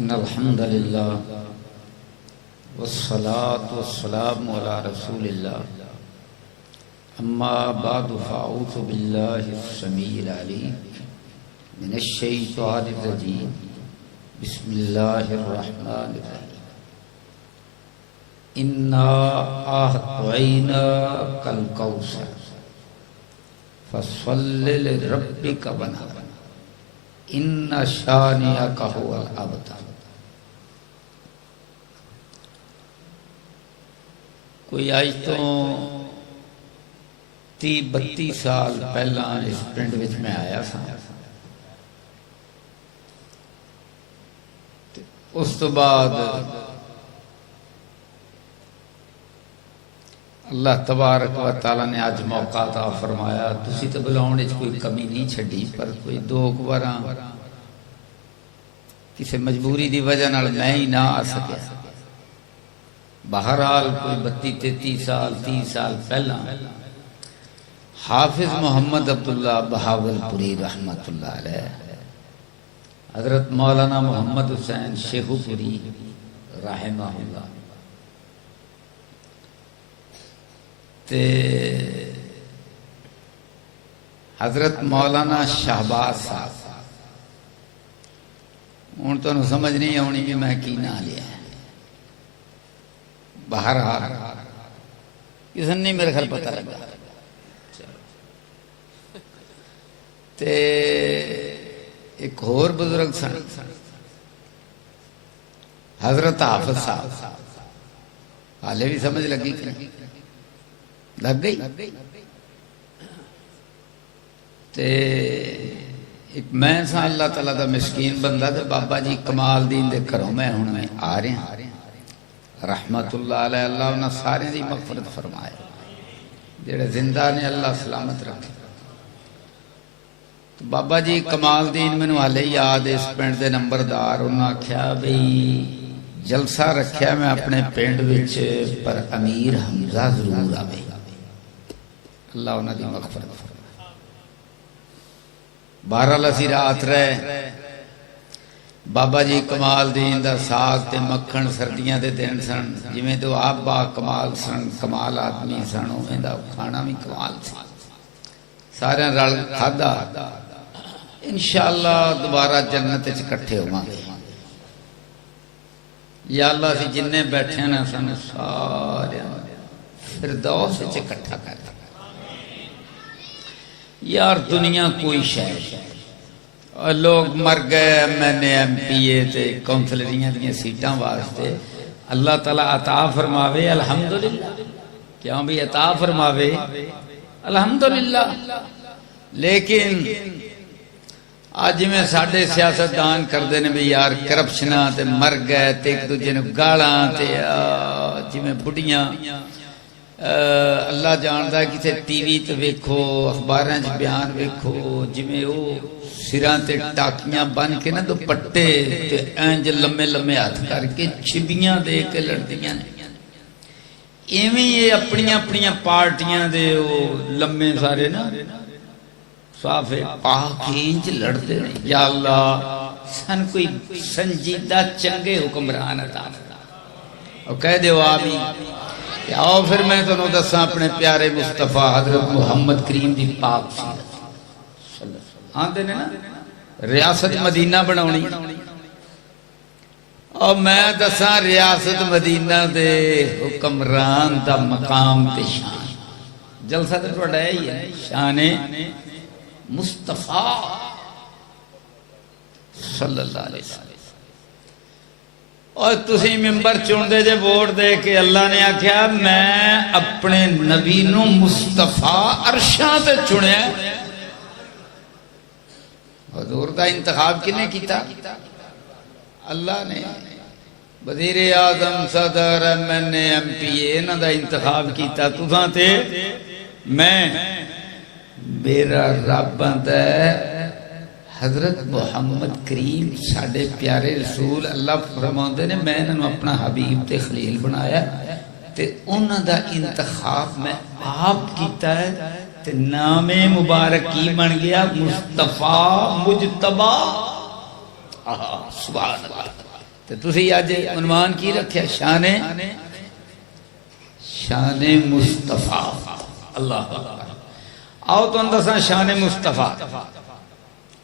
ان الحمد لله والصلاة والسلام على رسول الله اما بعد فاعوذ بالله السميع العليم من الشيطان الرجيم بسم الله الرحمن الرحيم انا اعطيناك الكوثر فصل لربك وانحر ان شانئک هو الابتر۔ کوئی آج تو 30-32 سال پہلا اس پنڈ وچ میں آیا تھا، اس تو بعد اللہ تبارک و تعالی نے آج موقع عطا فرمایا۔ تسی تو بلاؤنے کوئی کمی نہیں چھڑی، پر کوئی دو بارا کسی مجبوری دی وجہ نال میں ہی نہ آ سکیا۔ بہرحال کوئی 32-33 سال 30 سال پہلا حافظ محمد عبداللہ بہاولپوری رحمت اللہ علیہ، حضرت مولانا محمد حسین شیخو پوری رحمہ اللہ، تے حضرت مولانا شہباز صاحب، ہوں تو سمجھ نہیں آنی کہ میں کی نہ لیا ہے۔ بہرحال کسی نہیں میرے خیال پتہ لگا۔ تے ایک اور بزرگ سن حضرت حافظ صاحب، حالے بھی سمجھ لگی کہ لگ گئی۔ تے ایک میں سا اللہ تعالیٰ دا مسکین بندہ تے بابا جی کمال دین دے کروں میں ہوں میں آ رہے ہیں رحمت اللہ علیہ، اللہ انہاں سارے دی مغفرت فرمائے، جڑے زندہ نے اللہ سلامت رکھے۔ تو بابا جی کمال دین میں حالے یاد اس پنڈ دے نمبردار، انہاں کیا بھئی جلسہ رکھیا میں اپنے پنڈ وچ، پر امیر حمزہ ضرور آوے، اللہ انہاں دی مغفرت فرمائے۔ بہرحال اسی رات رہے، بابا جی کمال دین دا ساگ تے مکھن سردیاں دے دن سن، جویں تو آپ با کمال سن، کمال آدمی سن، اوویں دا کھانا بھی کمال سی، سارے رل کھادا۔ انشاءاللہ دوبارہ جنت وچ اکٹھے ہوواں گے یا اللہ سی جننے بیٹھے نا سن سارے فردوس وچ اکٹھا کر دے۔ یار دنیا کوئی شے، لوگ مر گئے MNA MPA تے کونسلریاں دیاں سیٹاں واسطے، اللہ تعالیٰ عطا فرماوے الحمدللہ، کیوں بھی عطا فرماوے الحمدللہ۔ لیکن آج میں ساڑھے سیاستدان کر دینے بھی یار کرپشنہ تے مر گئے تے ایک دوجہ نے گاڑاں تے جی میں بڑیاں، اللہ جاندہ ہے کسی ٹی وی تے ویکھو، اخباراں چ بیان ویکھو، جی میں وہ سراں تے ٹاکیاں بن کے نا دو پٹے تے اینج لمے لمے ہاتھ کر کے چھبیاں دے کے لڑدیاں نے، ایویں یہ اپنیاں پارٹیاں دے وہ لمے سارے نا صافے پاک انج لڑتے ہیں۔ یا اللہ سن کوئی سنجیدہ چنگے حکمران عطا فرما، اور کہہ دے آمین۔ آؤ پھر میں تو نو دساں اپنے پیارے مصطفیٰ حضرت محمد کریم دی پاک سیرت، آندے نے نا ریاست مدینہ بناونی، اور میں دساں ریاست مدینہ دے حکمران دا مقام تے شان۔ جلسہ تے توڑا ہے ہی ہے شان مصطفیٰ صلی اللہ علیہ وسلم۔ اور تسی ممبر چون دے جے ووٹ دے کے اللہ نے آکھیا میں اپنے نبی نو مصطفیٰ عرشاں تے چنے، حضور دا انتخاب کنے کیتا؟ اللہ نے۔ وزیر اعظم صدر MNA MPA انہاں دا انتخاب کیتا تساں تے میں، میرا رب ہے حضرت محمد کریم ساڑھے پیارے رسول، اللہ فرماندے نے میں انہوں اپنا حبیب تے خلیل بنایا تے انہوں دا انتخاب میں آپ کیتا ہے تے نام مبارک کی بن گیا مصطفیٰ مجتبی۔ سبحان اللہ۔ تو تسی آج عنوان کی رکھیا شان مصطفیٰ اللہ اکبر آؤ تو اندساں شان مصطفیٰ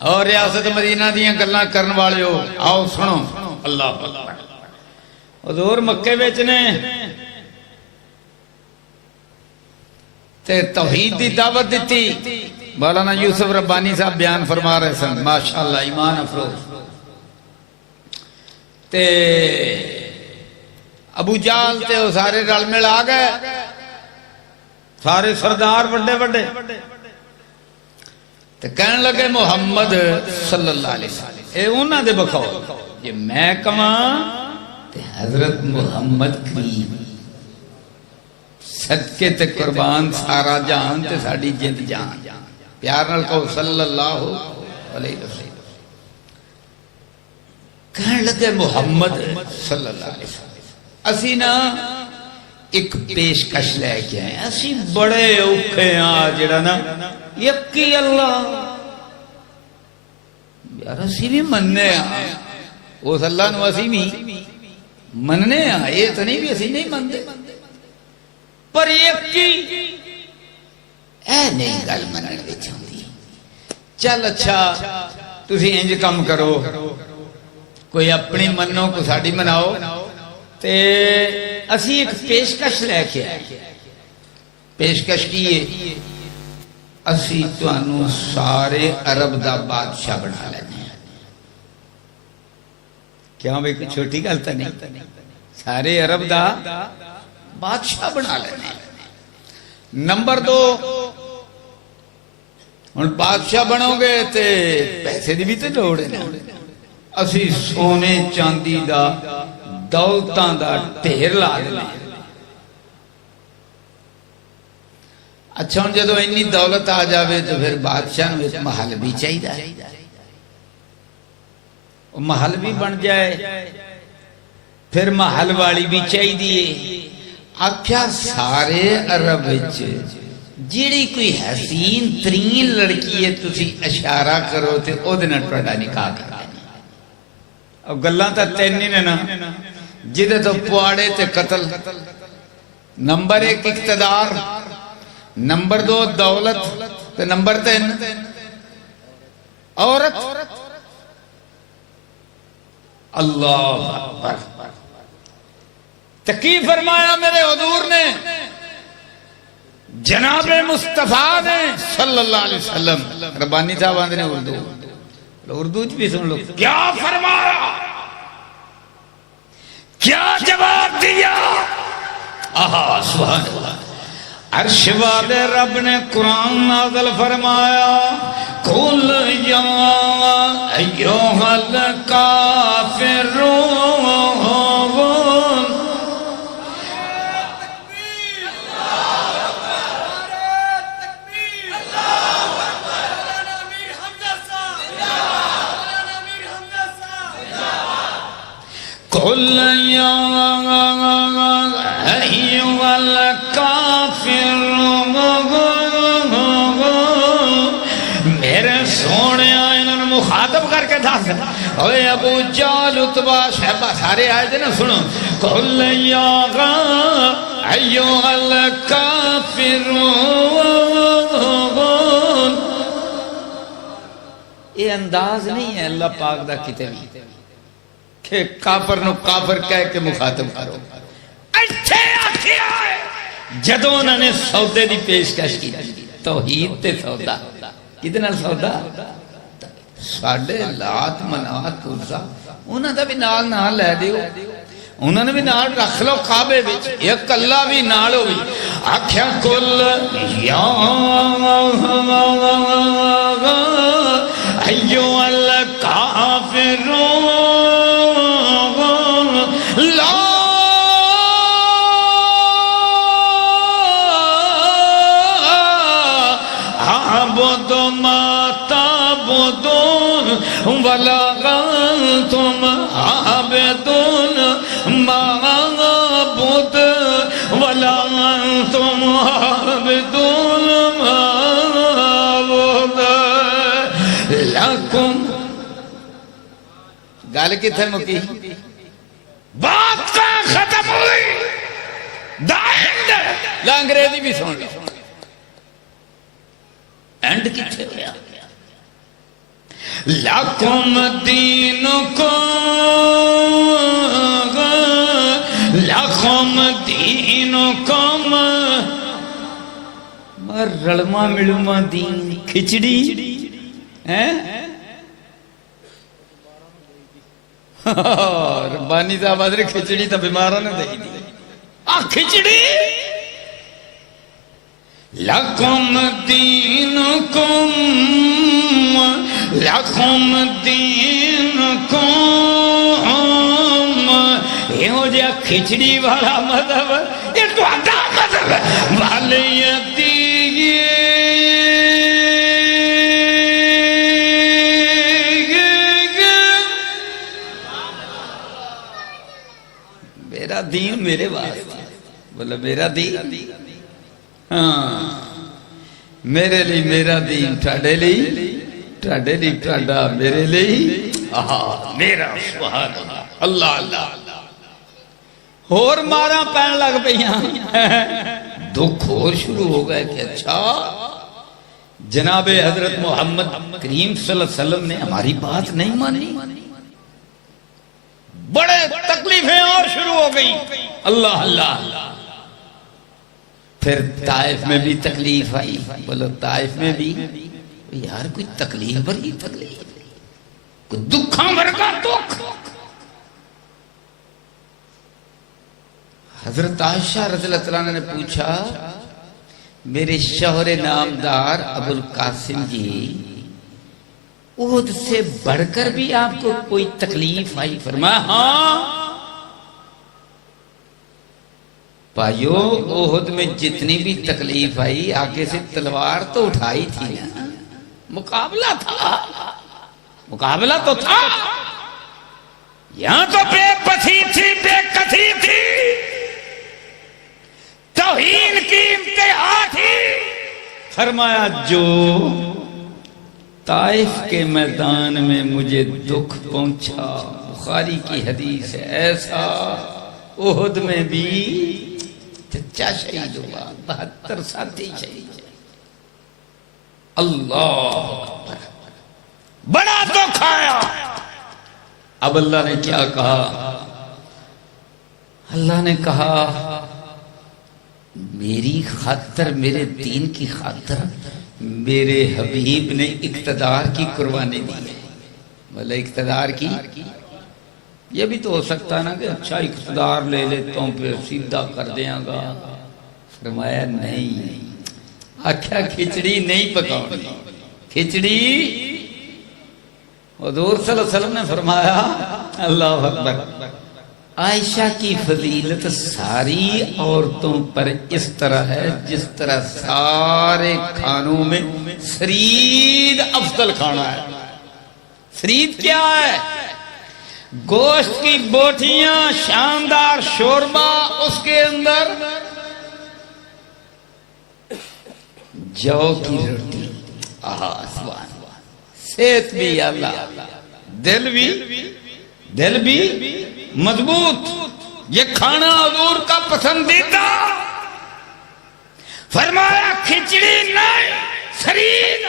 اور ریاست مدینہ دیاں گلاں کرن والے ہو آؤ سنو اللہ اکبر حضور مکے وچ نے تے توحید دی دعوت دیتی مولانا یوسف ربانی صاحب بیان فرما رہے سن ماشاءاللہ ایمان افروز تے ابو جال تے وہ سارے رل مل آ گئے سارے سردار بڑے بڑے تے کہنے لگے محمد صلی اللہ علیہ وسلم اے انہاں دے بخور یہ میں کہاں تے حضرت محمد کریم صدقے تے قربان سارا جان تے ساڑی جند جان پیار نال کہو صلی اللہ علیہ وسلم کہنے لگے محمد صلی اللہ علیہ وسلم اسی نا ایک پیشکش لے کے آئے اسی بڑے اوکھے ہیں جڑا نا یکی اللہ یار اسی بھی مننے ہیں اس اللہ نو اسی بھی مننے ہیں یہ تو نہیں بھی اسی نہیں مندے پر یکی اے نہیں گل مننے بچھوں دی چل اچھا تسی انج کم کرو کوئی اپنی منو کو ساڑی مناؤ تے اسی ایک پیشکش لے کے آئے پیشکش کیے اسی توانو سارے عرب دا بادشاہ بنا لینے کیا بھئی کوئی چھوٹی گلتا نہیں سارے عرب دا بادشاہ بنا لینے نمبر 2 ان بادشاہ بنو گے تے پیسے دی بھی تے لوڑے نا اسی سونے چاندی دا دولتاں دا ڈھیر لا دینا اچھا ہوں جدو انی دولت آ جاوے تو پھر بادشاہ نے ایک محل بھی چاہیے وہ محل بھی بن جائے پھر محل والی بھی چاہیے آکھیا سارے عرب وچ جیڑی کوئی حسین ترین لڑکی ہے تسی اشارہ کرو تے او دے نال تہاڈا نکاح کر دینا اور گلاں تا تین نے نا جدے تو پواڑے تے قتل نمبر 1 اقتدار نمبر 2 دولت تے نمبر 3 عورت اللہ اکبر تقی فرمایا میرے حضور نے جناب مصطفیٰ نے صلی اللہ علیہ وسلم ربانی صاحب آندھے نے اردو بھی سن لو کیا فرمایا کیا جواب دیا آہا سبحان اللہ عرش والے رب نے قرآن نازل فرمایا قل یا ایوہا الکافرون قل یا ایوہا الکافرون میرے سونے انہوں مخاطب کر کے دھا سکتا اوے ابو جال اتبا شہبہ سارے آئے دے نا سنو قل یا ایوہا الکافرون یہ انداز نہیں ہے اللہ پاک دا کتے بھی کہ کافر نو کافر کہہ کے مخاطب کرو اچھے آکھے آئے جدو انہوں نے سودے دی پیشکش کی توحید تے سودا کتنا سودا ساڑھے لات منات عزا انہوں نے بھی نال نال لے دیو انہوں نے بھی نال رکھ لو کعبے وچ ایک اللہ بھی نال ہوئی آکھیا کل یا ایو الکافرون لا اعبد ما تعبدون ولا انتم عابدون ما اعبد ولا انتم عابدون ما اعبد لکم گال کتھے مکی بات کا ختم ہوئی انگریزی بھی سن لو اینڈ کتنے ہوا لکم دینکم رلما ملما دین کھچڑی ربانی صاحب آدھر کھچڑی تا بیمارہ نے دے دی کھچڑی لکم دینکم یہ ہو جا کھچڑی والا مذہب یہ تو ادا مذہب والیتی میرا دین میرے واسطے بولو میرا دین ہاں میرے لیے میرا دین ٹھاڑے لیے ٹھاڑا میرے لیے میرا سبحان اللہ اللہ اور مارا پہن لگ پہیاں دکھ اور شروع ہو گئے کہ اچھا جناب حضرت محمد کریم صلی اللہ علیہ وسلم نے ہماری بات نہیں مانی بڑے تکلیفیں اور شروع ہو گئی اللہ اللہ پھر طائف میں بھی تکلیف آئی بولو طائف میں بھی یار کوئی تکلیف بڑی تکلیف کوئی دکھاں بھرکا دکھ حضرت عائشہ رضی اللہ عنہ نے پوچھا میرے شوہر نامدار ابو القاسم جی احد سے بڑھ کر بھی آپ کو کوئی تکلیف آئی فرمایا ہاں بھائیو احد میں جتنی بھی تکلیف آئی آگے سے تلوار تو اٹھائی تھی نا مقابلہ تو تھا یہاں تو بے پسی تھی بے کسی تھی توہین کی انتہا تھی فرمایا جو طائف کے میدان میں مجھے دکھ پہنچا بخاری کی حدیث ہے ایسا احد میں بھی چچا شہید ہوا 72 ساتھی شہید اللہ بڑا دکھ آیا اب اللہ نے کیا کہا اللہ نے کہا میری خاطر میرے دین کی خاطر میرے حبیب نے اقتدار کی قربانی دی ہے بولے اقتدار کی یہ بھی تو ہو سکتا نا کہ اچھا اقتدار لے لیتا ہوں پھر سیدھا کر دیاں گا فرمایا نہیں آکھا کھچڑی نہیں پکاؤں کھچڑی حضور صلی اللہ علیہ وسلم نے فرمایا اللہ اکبر عائشہ کی فضیلت ساری عورتوں پر اس طرح ہے جس طرح سارے کھانوں میں سرید افضل کھانا ہے سرید کیا ہے گوشت کی بوٹیاں شاندار شوربہ اس کے اندر جو کی روٹی سبحان اللہ صحت بھی اللہ دل بھی مضبوط یہ کھانا حضور کا پسندیدہ فرمایا کھچڑی نہیں سرید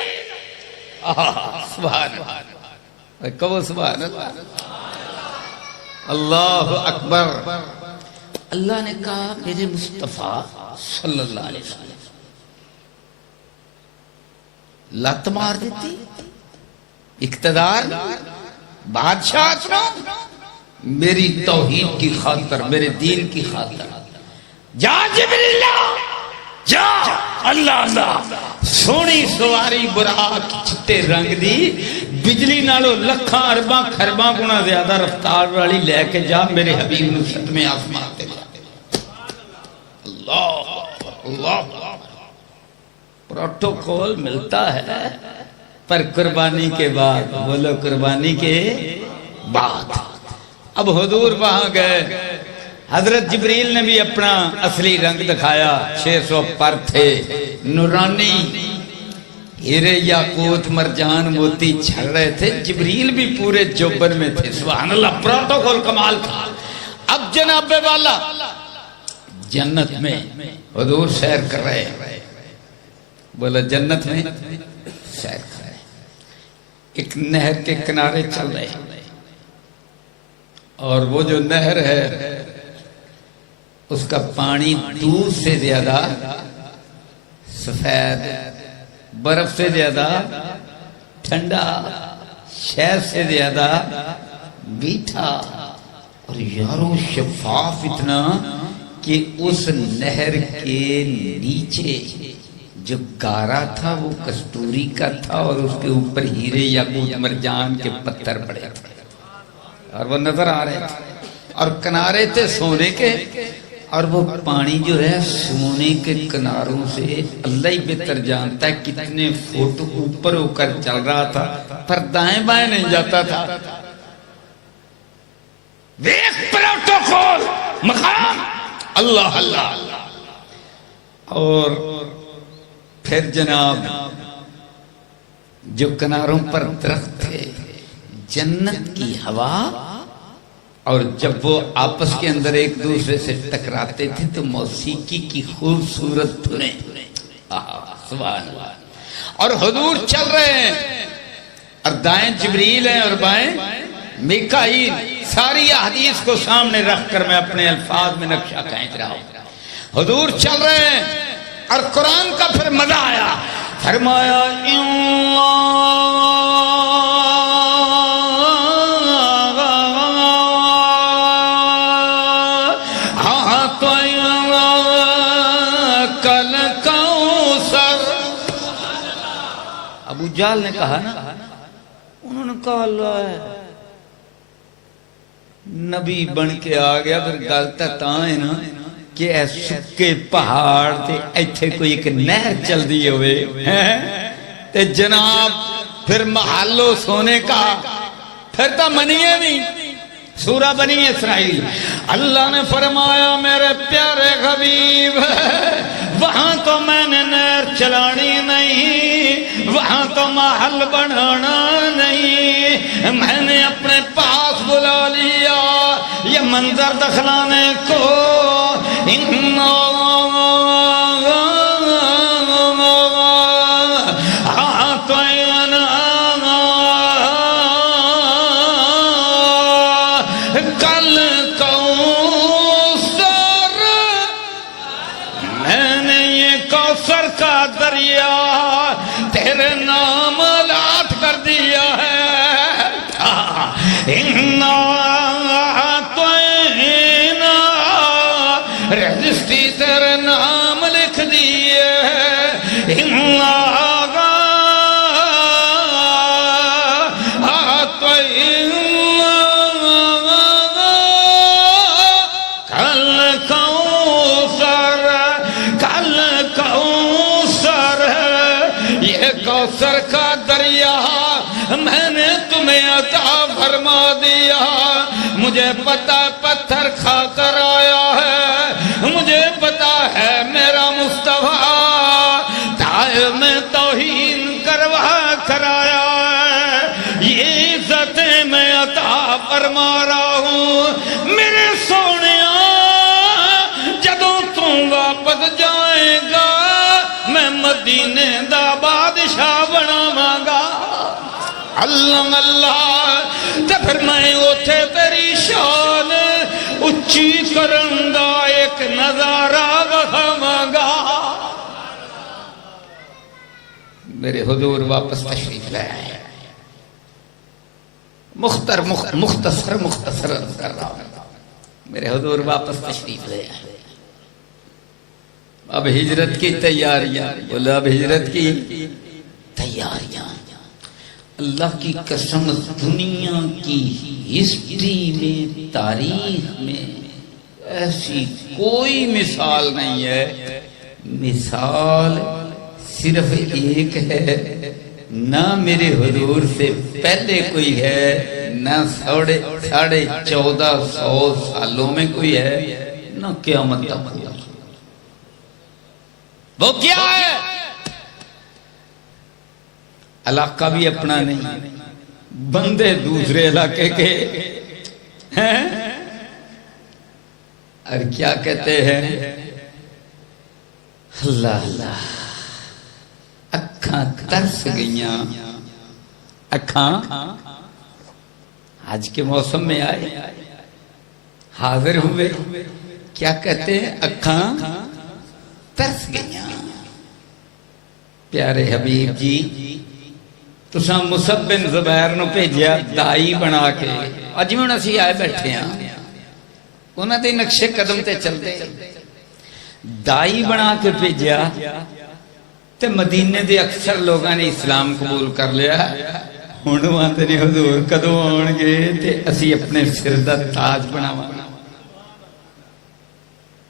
سبحان اللہ کہو سبحان اللہ اللہ اکبر اللہ نے کہا میرے مصطفیٰ صلی اللہ علیہ وسلم لت مار دیتی اقتدار بادشاہ سنو میری توحید کی خاطر میرے دین کی خاطر جا جبریل جا اللہ اللہ سونی سواری براق چٹے رنگ دی بجلی نالو لکھاں ارباں خرباں گنا زیادہ رفتار والی لے کے جا میرے حبیب نے ستمیں آسمان تے اللہ اللہ پروٹوکول ملتا ہے پر قربانی کے بعد بولو قربانی کے بعد اب حضور وہاں گئے حضرت جبریل نے بھی اپنا اصلی رنگ دکھایا 600 پر تھے نورانی ہیرے یاقوت مرجان موتی چھڑ رہے تھے جبریل بھی پورے جوبن میں تھے سبحان اللہ پروٹوکول کمال تھا اب جناب والا جنت میں حضور سیر کر رہے ہیں، بولا جنت میں سیر کر رہے ہیں، ایک نہر کے کنارے چل رہے ہیں، اور وہ جو نہر ہے اس کا پانی دودھ سے زیادہ سفید، برف سے زیادہ ٹھنڈا، شہد سے زیادہ میٹھا، اور یارو شفاف اتنا کہ اس نہر کے نیچے جو گارا تھا وہ کستوری کا تھا، اور اس کے اوپر ہیرے یاقوت مرجان کے پتھر پڑے تھے، اور وہ نظر آ رہے تھے، اور کنارے تھے سونے کے، اور وہ پانی جو ہے سونے کے کناروں سے اللہ ہی بہتر جانتا ہے کتنے فٹ اوپر ہو کر چل رہا تھا، پر دائیں بائیں نہیں جاتا تھا۔ دیکھ پروٹوکول، مقام، اللہ اللہ۔ اور پھر جناب جو کناروں پر درخت تھے، جنت کی ہوا، اور جب وہ آپس کے اندر ایک دوسرے سے ٹکراتے تھے تو موسیقی کی خوبصورت دھنیں، سبحان اللہ۔ اور حضور چل رہے ہیں، اور دائیں جبریل ہیں اور بائیں میکائیل، ساری احادیث کو سامنے رکھ کر میں اپنے الفاظ میں نقشہ کھینچ رہا ہوں۔ حضور چل رہے ہیں، اور قرآن کا پھر مزہ آیا، فرمایا ابو جہل نے کہا نا، انہوں نے کہا اللہ ہے نبی بن کے آ گیا، پھر گلتا تاں ہے نا کہ اے سکے پہاڑ تے ایتھے کوئی ایک نہر چل دی ہوئے تے جناب پھر محلو سونے کا، پھر تا منیے نہیں۔ سورہ بنی اسرائیل، اللہ نے فرمایا میرے پیارے حبیب وہاں تو میں نے نہر چلانی نہیں، وہاں تو محل بنانا نہیں، میں نے اپنے پاس بلا لیا یہ منظر دکھلانے کو۔ دریا تیرے نام لات کر دیا ہے، رجسٹری تیرے نام لکھ دیے، کوثر کا دریا میں نے تمہیں عطا فرما دیا، مجھے پتا پتھر کھا کر آیا ہے، مجھے پتا ہے میرا مصطفیٰ طائف میں توہین کروا کر آیا ہے، یہ عزتیں میں عطا فرما رہا ہوں میرے سونیا، جدوں تم واپس جائے گا میں مدینے دا بادشاہ بناواں گا۔ اللہ اللہ، تے پھر میں اوتھے تیری شان اچھی کرن دا ایک نظارہ وکھاواں گا۔ میرے حضور واپس تشریف لے آئے، مختصر کر رہا ہوں، میرے حضور واپس تشریف لے آئے۔ اب ہجرت کی تیاریاں، بولا اب ہجرت کی تیاریاں، اللہ کی قسم دنیا کی ہسٹری میں، تاریخ میں ایسی کوئی مثال نہیں ہے، مثال صرف ایک ہے، نہ میرے حضور سے پہلے کوئی ہے، نہ 1450 سالوں میں کوئی ہے، نہ قیامت تک ہوگا۔ وہ کیا ہے؟ علاقہ بھی اپنا نہیں، بندے دوسرے علاقے کے ہیں، اور کیا کہتے ہیں؟ اللہ اللہ، اکھاں ترس گئیاں، اکھاں آج کے موسم میں آئے، حاضر ہوئے، کیا کہتے ہیں؟ اکھاں ترس گئیاں۔ پیارے حبیب جی، تساں مصعب بن زبیر نو بھیجیا دائی بنا کے، اج ہن اسی آئے بیٹھے ہاں انہاں دے نقشے قدم تے چلتے، دائی بنا کے بھیجیا تے مدینے دے اکثر لوگاں نے اسلام قبول کر لیا۔ ہن آندے نے حضور کدوں آن گے تے اسی اپنے سر دا تاج بناواں،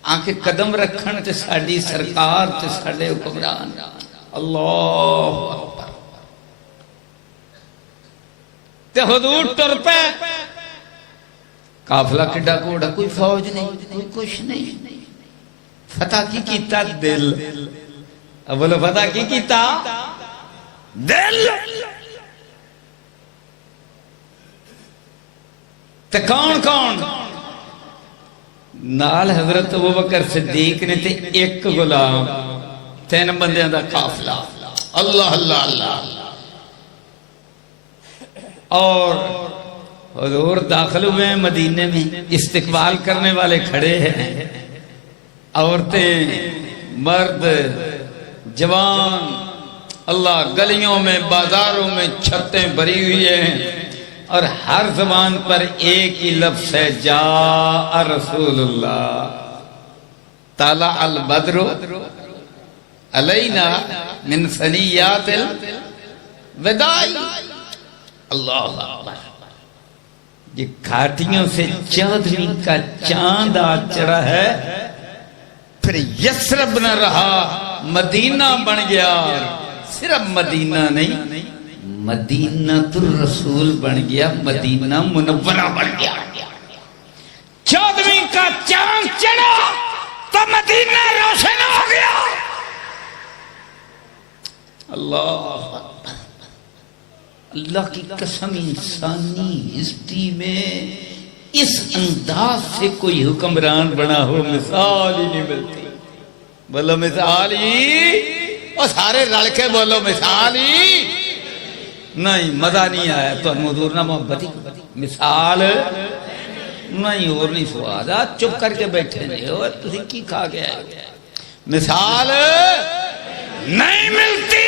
آنکھ قدم رکھن تے ساڈی سرکار تے ساڈے حکمران۔ اللہ اکبر۔ تے حضور ٹر پے، قافلہ کڈا کوڑا، کوئی فوج نہیں، کوئی کچھ نہیں، فتح کی کیتا دل، بولو فتح کی کیتا دل۔ تے کون کون نال؟ حضرت ابوبکر صدیق نے تے ایک غلام، 3 بندیاں دا قافلہ۔ اللہ اللہ اللہ۔ اور حضور داخل ہوئے ہیں مدینے میں، استقبال کرنے والے کھڑے ہیں، عورتیں، مرد، جوان، اللہ، گلیوں میں، بازاروں میں چھتیں بھری ہوئی ہیں، اور ہر زبان پر ایک ہی لفظ ہے، جاء رسول اللہ، طلع البدر علینا من ثنیات الوداع۔ اللہ اکبر۔ یہ گھاٹیوں سے 14ویں کا چاند آ چڑھا ہے، پھر یثرب نہ رہا، مدینہ بن گیا۔ صرف مدینہ نہیں، مدینہ الرسول بن گیا، مدینہ منورہ بن گیا۔ 14ویں کا چاند چڑھا تو مدینہ روشن ہو گیا۔ اللہ اللہ کی قسم، انسانی ہسٹری میں اس انداز سے کوئی حکمران بنا ہو مثال ہی نہیں ملتی۔ بولو مثال ہی، اور سارے رل کے بولو مثال ہی نہیں۔ مزہ نہیں آیا تو حضور نہ محبت ہی، مثال نہیں، اور نہیں سواد۔ چپ کر کے بیٹھے نہیں ہو، تسی کی کھا کے آئے؟ مثال نہیں ملتی۔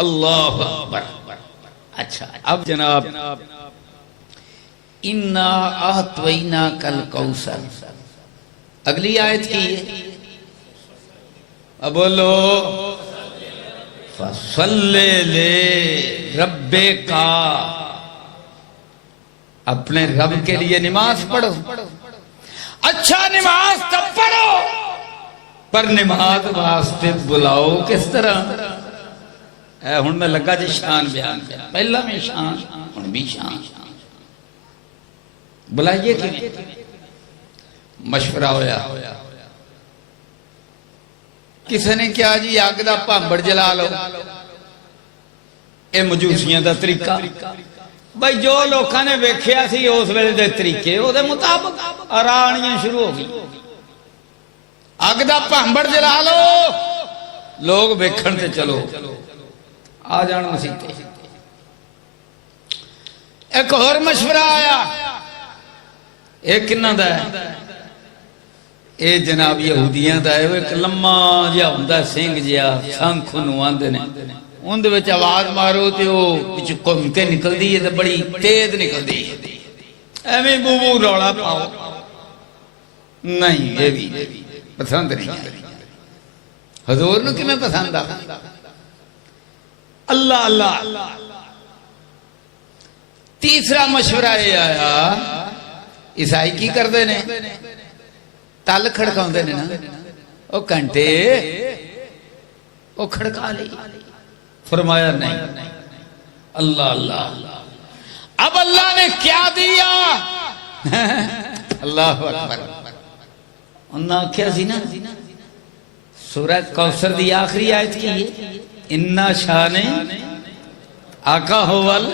اللہ اکبر۔ اچھا اب جناب، اِنَّا أَعْطَيْنَاكَ الْكَوْثَرَ، اگلی آیت کی ہے، اب بولو فَصَلِّ لِرَبِّكَ، اپنے رب کے لیے نماز پڑھو۔ اچھا نماز تب پڑھو، پر نماز واسطے بلاؤ کس طرح؟ ہن میں لگا جی شان بیان کر، پہلا میں شان، ہن بھی شان۔ بلائیے کہ مشورہ ہویا، کسی نے کیا جی آگ دا پانبڑ جلا لو، اے مجوسیاں دا طریقہ۔ بھائی جو لوکاں نے ویکھیا سی اس ویلے دے طریقے، او دے مطابق آرانیاں شروع ہو گئی۔ آگ دا پانبڑ جلا لو، لوگ ویکھن تے چلو آ جان مسیح تے۔ ایک اور مشورہ آیا، ایک کنہ دا ہے، اے جناب یہودیاں دا ہے، ایک لمما جا ہوندا سنگ جیا، سنکھ نو آندے نے، ان دے وچ آواز مارو تے او وچ گھم کے نکل دی ہے تے بڑی تیز نکل دی ہے، ایویں بو بو رولا پاؤ نہیں، یہ بھی پسند نہیں ہے۔ حضور نو کیویں پسند آ؟ اللہ اللہ۔ تیسرا مشورہ یہ آیا، عیسائی کی کردے نے؟ تل کھڑکاؤندے نے نا، او گھنٹے او کھڑکا لی، فرمایا نہیں۔ اللہ اللہ۔ اب اللہ نے کیا دیا؟ اللہ اکبر۔ انہاں کیا سی نا، سورہ کوثر دی آخری آیت کی ہے، اِنَّا شَانِ آقا ہوال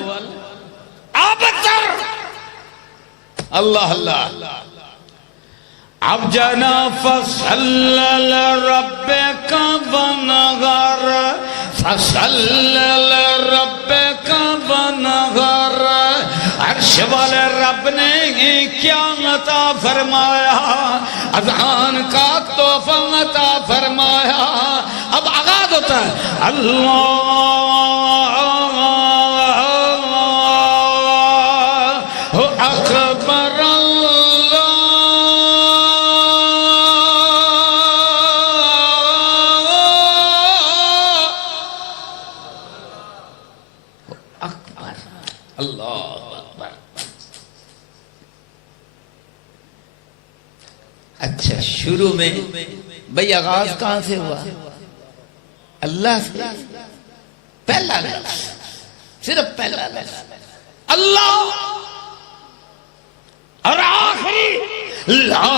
آبتر۔ اللہ اللہ۔ اب جنا فصل لربک ونغر، فصل لربک ونغر، عرش والے رب نے کیا عطا فرمایا، اذان کا تحفہ عطا فرمایا۔ اب آغاز ہوتا ہے اللہ اکبر، اللہ اکبر، اللہ اکبر۔ اچھا، شروع میں بھئی آغاز کہاں سے ہوا؟ اللہ سے، پہلا لفظ، صرف پہلا لفظ اللہ، اور آخری لا،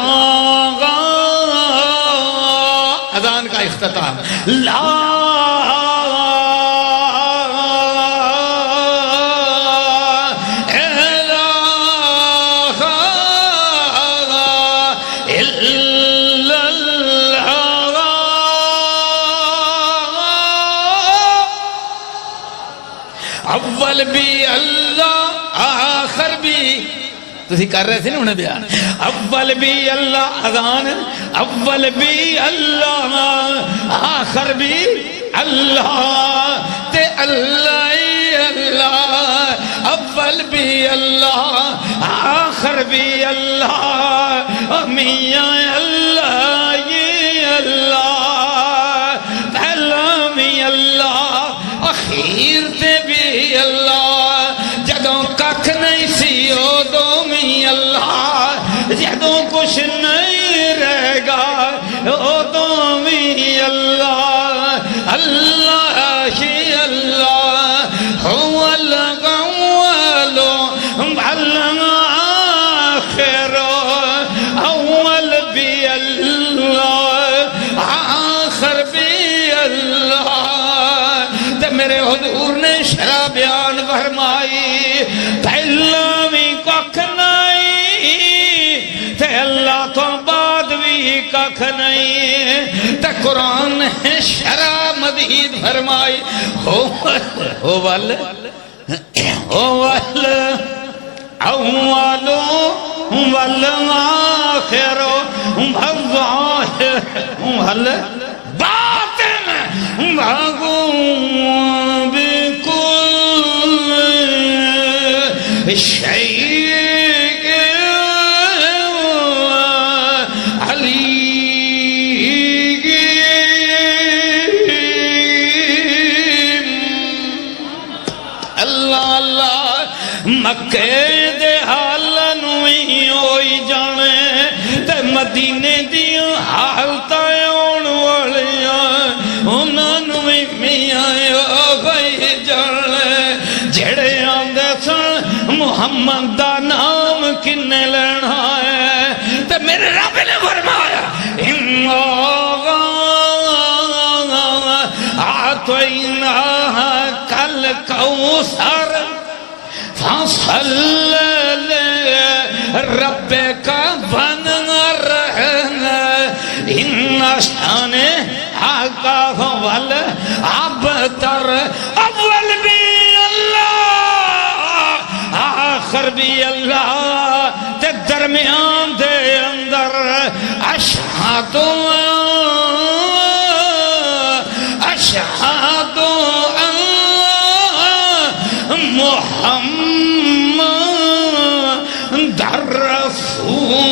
اذان کا اختتام لا اول بھی اللہ آخر بھی، تسی کر رہے تھے نا انہیں بیان، اول بھی اللہ اذان، اول بھی اللہ آخر بھی اللہ، تے اللہ ہی اللہ، اول بھی اللہ آخر بھی اللہ، میاں اللہ یہ اللہ، پہلا بھی اللہ اخیر تے بھی اللہ، جدوں ککھ نہیں سی ادوں بھی اللہ، جدوں کچھ نہیں رہ گا ادوں بھی اللہ، اللہ ہی اللہ، هو الاول والآخر، اول بھی اللہ آخر بھی اللہ۔ تے میرے حضور نے شرح بیان فرمائی، پہلا بھی ککھ نہیں تے اللہ تو بعد بھی ککھ نہیں، تے قرآن نے شرح مزید فرمائی، اول اول والآخر والظاہر والباطن وهو بكل شيء عليم۔ اللہ اللہ، مکے دے حالن وی ہوئی جانے تے مدینے دی حالتاں آن والیاں انہاں نوں وی میاں ہوئی جانے، جڑے آندے سن محمد دا نام کنے لینا ہے، تے میرے رب نے فرمایا اعطیناک الکوثر فصل لربک وانحر، ان شانئک هو الابتر۔ اول بھی اللہ آخر بھی اللہ، تے درمیان دے اندر اشہد ان محمد رسول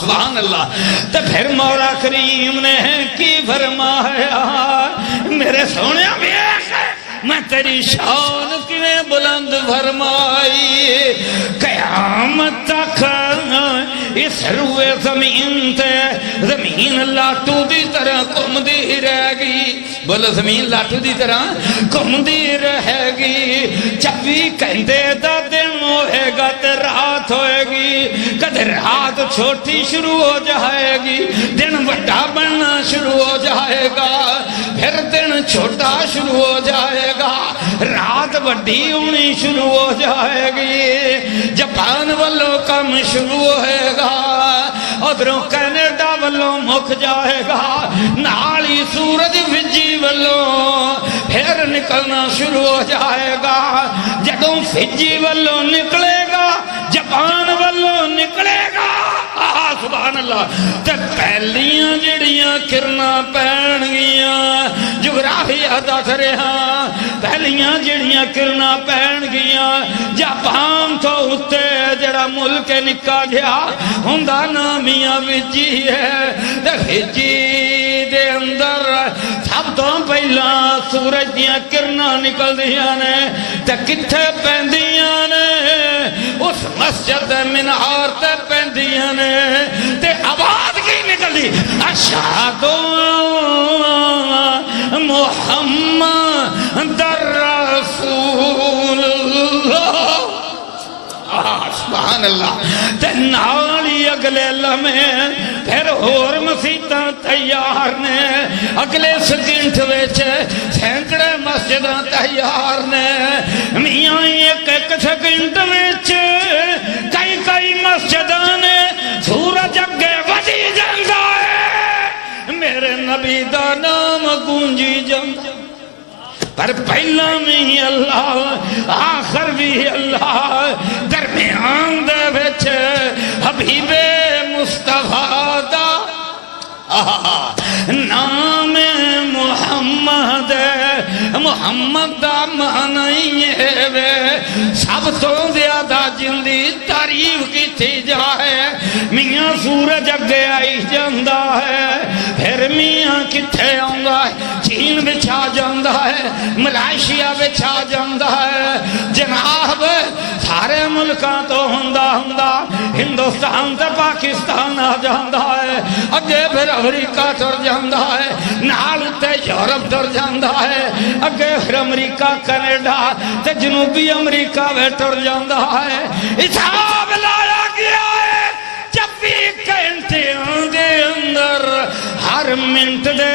سبحان اللہ۔ تو پھر مولا کریم نے کی فرمایا، میرے سونے میں تیری شان کیویں بلند فرمائی، قیامت تک اس روئے زمین تے زمین لاٹو دی طرح گھومدی رہ گی، بولو زمین لاٹو دی طرح گھومدی رہے گی، 24 گھنٹے دا دن ہوئے گا تے رات ہوئے گی، کدے رات چھوٹی شروع ہو جائے گی دن بڑا بننا شروع ہو جائے گا، پھر دن چھوٹا شروع ہو جائے گا، رات وڈی ہونی شروع ہو جائے گی، جاپان والوں کم شروع ہوئے گا، ادھروں کینیڈا والوں مک جائے گا، نالی سورج فجی والوں پھر نکلنا شروع ہو جائے گا۔ جدوں فجی والوں نکلے گا، جاپان والوں نکلے گا، سبحان اللہ، تے پہلیاں جڑیاں کرنا پین گیاں، جغرافیہ دس رہا، پہلیاں جڑیاں کرنا پین گیاں، جاپان تو اتے جڑا ملک نکا گیا ہوندا نامیاں وجی ہے، تے وجی دے اندر سب تو پہلا سورج دیاں کرنا نکل دیاں نے، تے کتھے پیندیاں نے، اس مسجد منار تے پیندیاں نے، تے آواز کی نکلی، اشہد محمد رسول اللہ، سبحان اللہ۔ تے نالی اگلے لمحے پھر اور مسیطاں تیار نے، اگلے سکنٹ ویچ سینکڑے مسجداں تیار نے، میاں ایک ایک سکنٹ ویچ کئی مسجداں نے، سورج اگے وڈی جاندا ہے، میرے نبی دا نام گونجی جاندا، پر پہلا بھی اللہ آخر بھی اللہ، درمیان دے وچ حبیب مصطفیٰ دا نام محمد، محمد دا معنی ہے سب تو زیادہ جن دی تعریف کی تھی جائے، میاں سورج اگے آئی جاندہ ہے، پھر میاں کتھے آنگا ہے، چین بچھا جاندہ ہے، ملائیشیا بچھا جاندہ ہے، جناب سارے ملکاں تو ہندہ ہندوستان تے پاکستان آ جاندہ ہے، اگے پھر امریکہ تر جاندہ ہے، نال تے یورپ تر جاندہ ہے، اگے پھر امریکہ کینیڈا تے جنوبی امریکہ میں تر جاندہ ہے، حساب لایا گیا ہے 24 گھنٹیاں دے اندر، ہر منٹ دے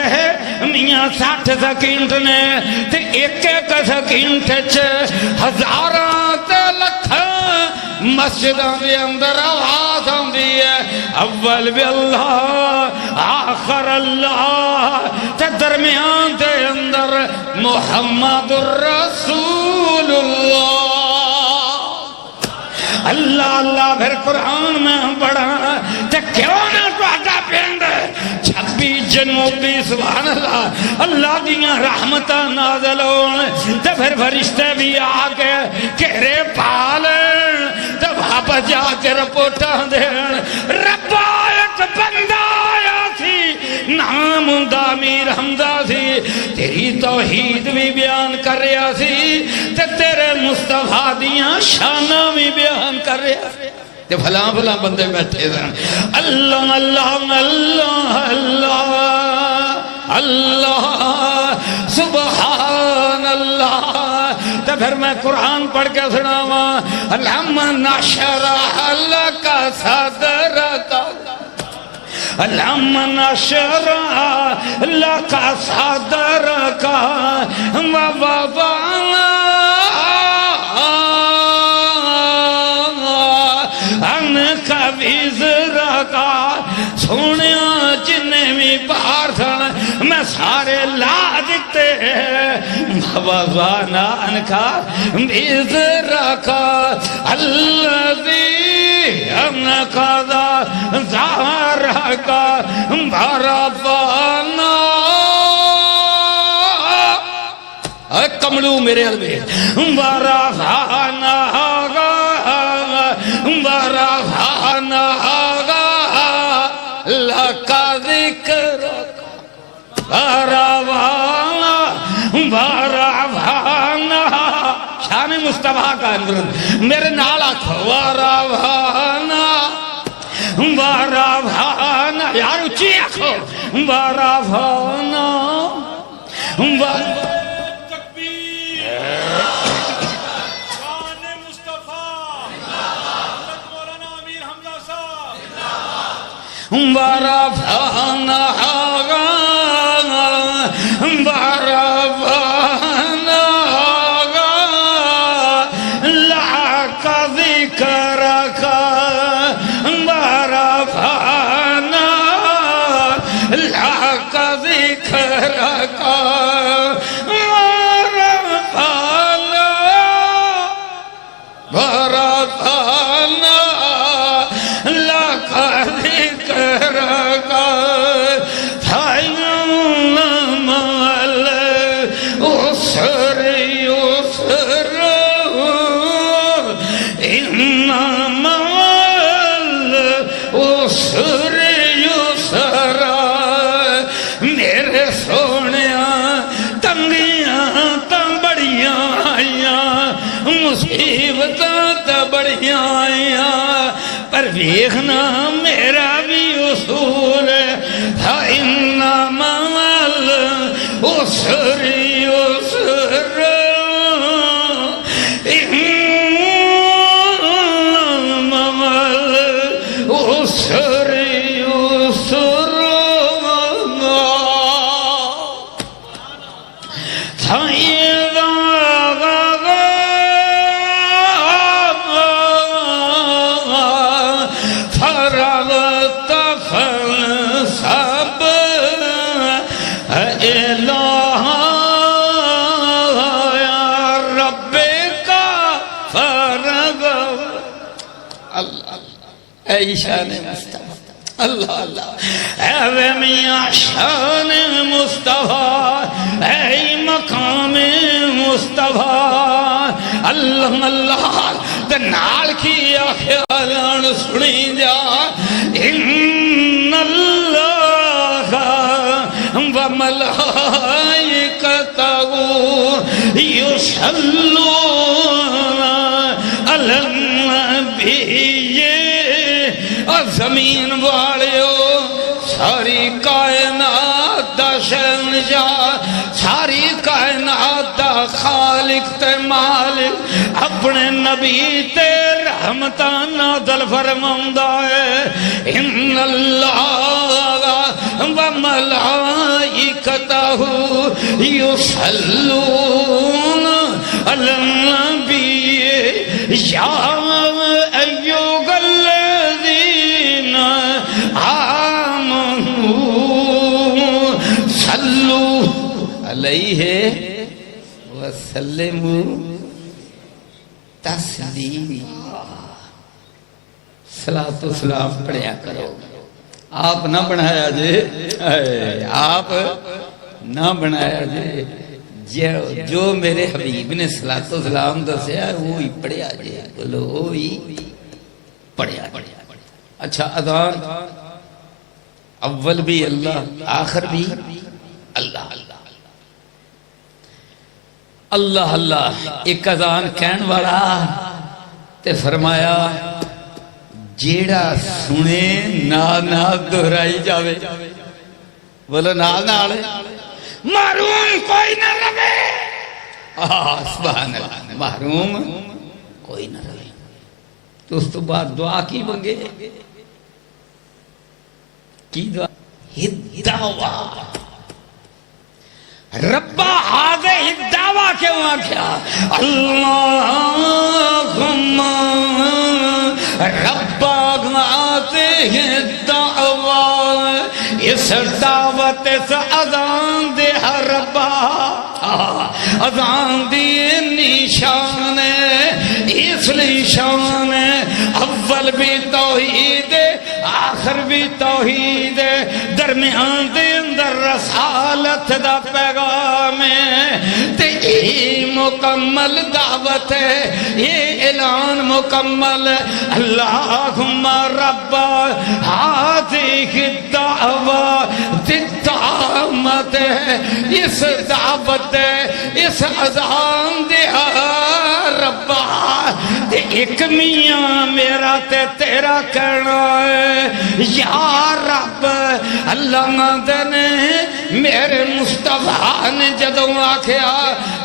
میاں 60 سیکنڈ نے، تے ایک ایک سیکنڈ ہزاراں تے لکھاں مسجداں دے اندر آواز آندی ہے، اول بھی اللہ آخر اللہ، تے درمیان دے اندر محمد الرسول اللہ، اللہ اللہ۔ پھر قرآن میں پڑھا تے کیوں نہ تہاڈا پنڈ 26 جنوبی سبحان اللہ اللہ دیاں رحمتاں نازل ہون، تے پھر فرشتے بھی آ کے گھیرے پالن، تے واپس جا کے رپورٹاں دین، ربا ایک بندہ آیا سی، نام دا امیر حمزہ سی، تیری توحید بھی بیان کر رہا سی، تے تیرے مصطفیٰ دیاں شاناں بھی بیان کر رہا سی، تے بھلا بندے بیٹھے دیں، اللہ اللہ اللہ اللہ اللہ سبحان اللہ۔ تے پھر میں قرآن پڑھ کے سناواں، لم نشرح لک صدرک، لم نشرح لک صدرک ووضعنا عنک وزرک، سونیا جنہیں بھی باہر سن میں سارے لا دیتے، ووضعنا عنک وزرک الذی انقض ظہرک ورفعنا، کملو میرے علوے، ورفعنا لک ذکرک ورفعنا شان مصطفیٰ کا اندر میرے نال آکھو، ورفعنا یار اچھی آکھو، ورفعنا ورفعنا ورفعنا مصیبتاں تے بڑیاں آئیاں پر ویکھنا میرا بھی اصول فإنما العسر يسر إنما العسر يسر شان مصطفیٰ اللہ اللہ اے میاں شان مصطفیٰ اے مقام مصطفیٰ اللہ اللہ نال کی خیالان سنی جا ان اللہ وملائکتہ یصلون علی النبی زمین والیو ساری کائنات دا شہنشاہ ساری کائنات دا خالق تے مالک اپنے نبی تے رحمتاں نازل فرماوندا ہے ان اللہ وملائکتہ یصلون علی النبی یا ایھا الذین آمنوا صلوا علیہ وسلموا تسلیما صلاۃ و سلام پڑھیا کرو آپ نہ بنایا جے آپ نہ بنایا جے جو میرے حبیب نے صلاۃ و سلام دسیا وہی پڑھیا جے بولو وہی پڑھیا اچھا اذان اول بھی اللہ آخر بھی اللہ اللہ اللہ ایک اذان کہن والا تے فرمایا جیڑا سنے نال دہرائی جاوے بولو نال محروم کوئی نہ رہے سبحان اللہ محروم کوئی نہ رہے تو اس تو بعد دعا کی بنگے کی دعا ہدعوا ربا حاضر ہدعوا کیوں آکھیا اللہم ربا غاتہ ہدعوا اس دعوت اس اذان دے ربا اذان دی نشان اس نشان اول بھی توحید آخر بھی توحید درمیان دے اندر رسالت دا پیغام تے یہ مکمل دعوت ہے یہ اعلان مکمل اللہم ربا ہذہ الدعوۃ التامۃ اس دعوت اس اذان دے ربا ایک میاں میرا تے تیرا کہنا ہے یا رب اللہ نے میرے مصطفیٰ نے جدوں آکھیا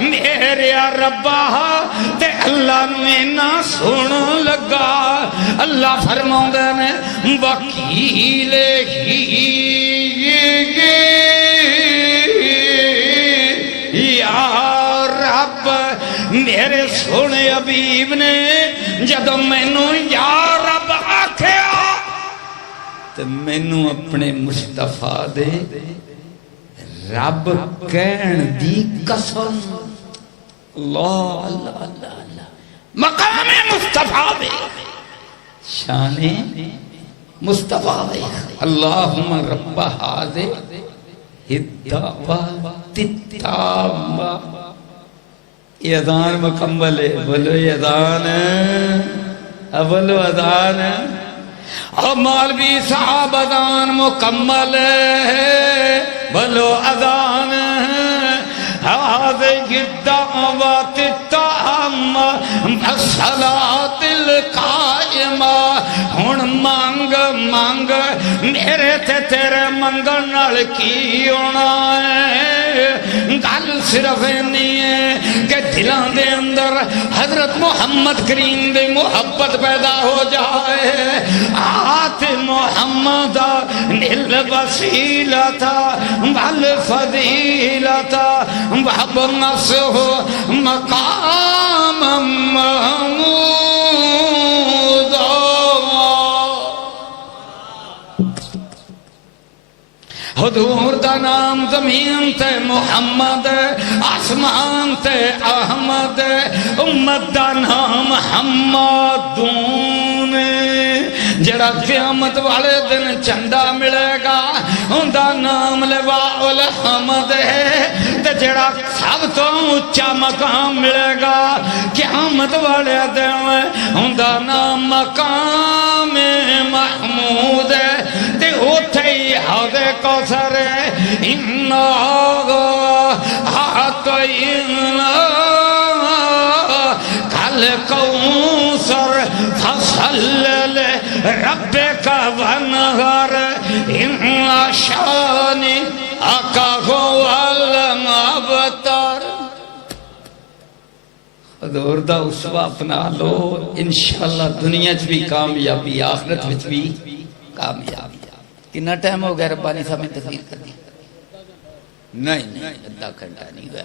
میرے ربا تے اللہ نے نہ سن لگا اللہ فرماؤندے نے وکیل ہی یا رب میرے سونے حبیب نے جدو مینوں یا رب آکھیا تو مینوں اپنے مصطفیٰ دے رب کہن دی قسم اللہ اللہ اللہ اللہ مقام مصطفیٰ دے شان مصطفیٰ دے اللہم رب ہذہ الدعوۃ التامۃ یہ اذان مکمل ہے بولو یہ اذان بولو اذان اور مولوی صاحب اذان مکمل ہے بولو اذان هذه الدعوات التامة بصلاۃ القائمہ ہن مانگ مانگ میرے تے تیرے منگن نال کی ہونا ہے گل صرف نہیں ہے کہ دلاں دے اندر حضرت محمد کریم دی محبت پیدا ہو جائے آت محمد نل وسیلۃ والفضیلۃ وابنصہ مقام محمود حضور دا نام زمین تے محمد آسمان تے احمد امت دا نام محمدون جڑا قیامت والے دن چندہ ملے گا ان دا نام لواء الحمد ہے تے جڑا سب تو اونچا مقام ملے گا قیامت والے دن ان دا نام مقام محمود ہے تے اوتھے ہی حوض کوثر اِنَّا أَعْطَيْنَا کل کوثر فصل لربک وانحر ان شانئک هو الابتر حضور دا اسوہ اپنا لو انشاءاللہ دنیا چ بھی کامیابی آخرت وچ بھی کامیابی کتنا ٹائم ہو گیا ربانی صاحب نے تقریر کر دی نہیں ادھا گھنٹہ نہیں گیا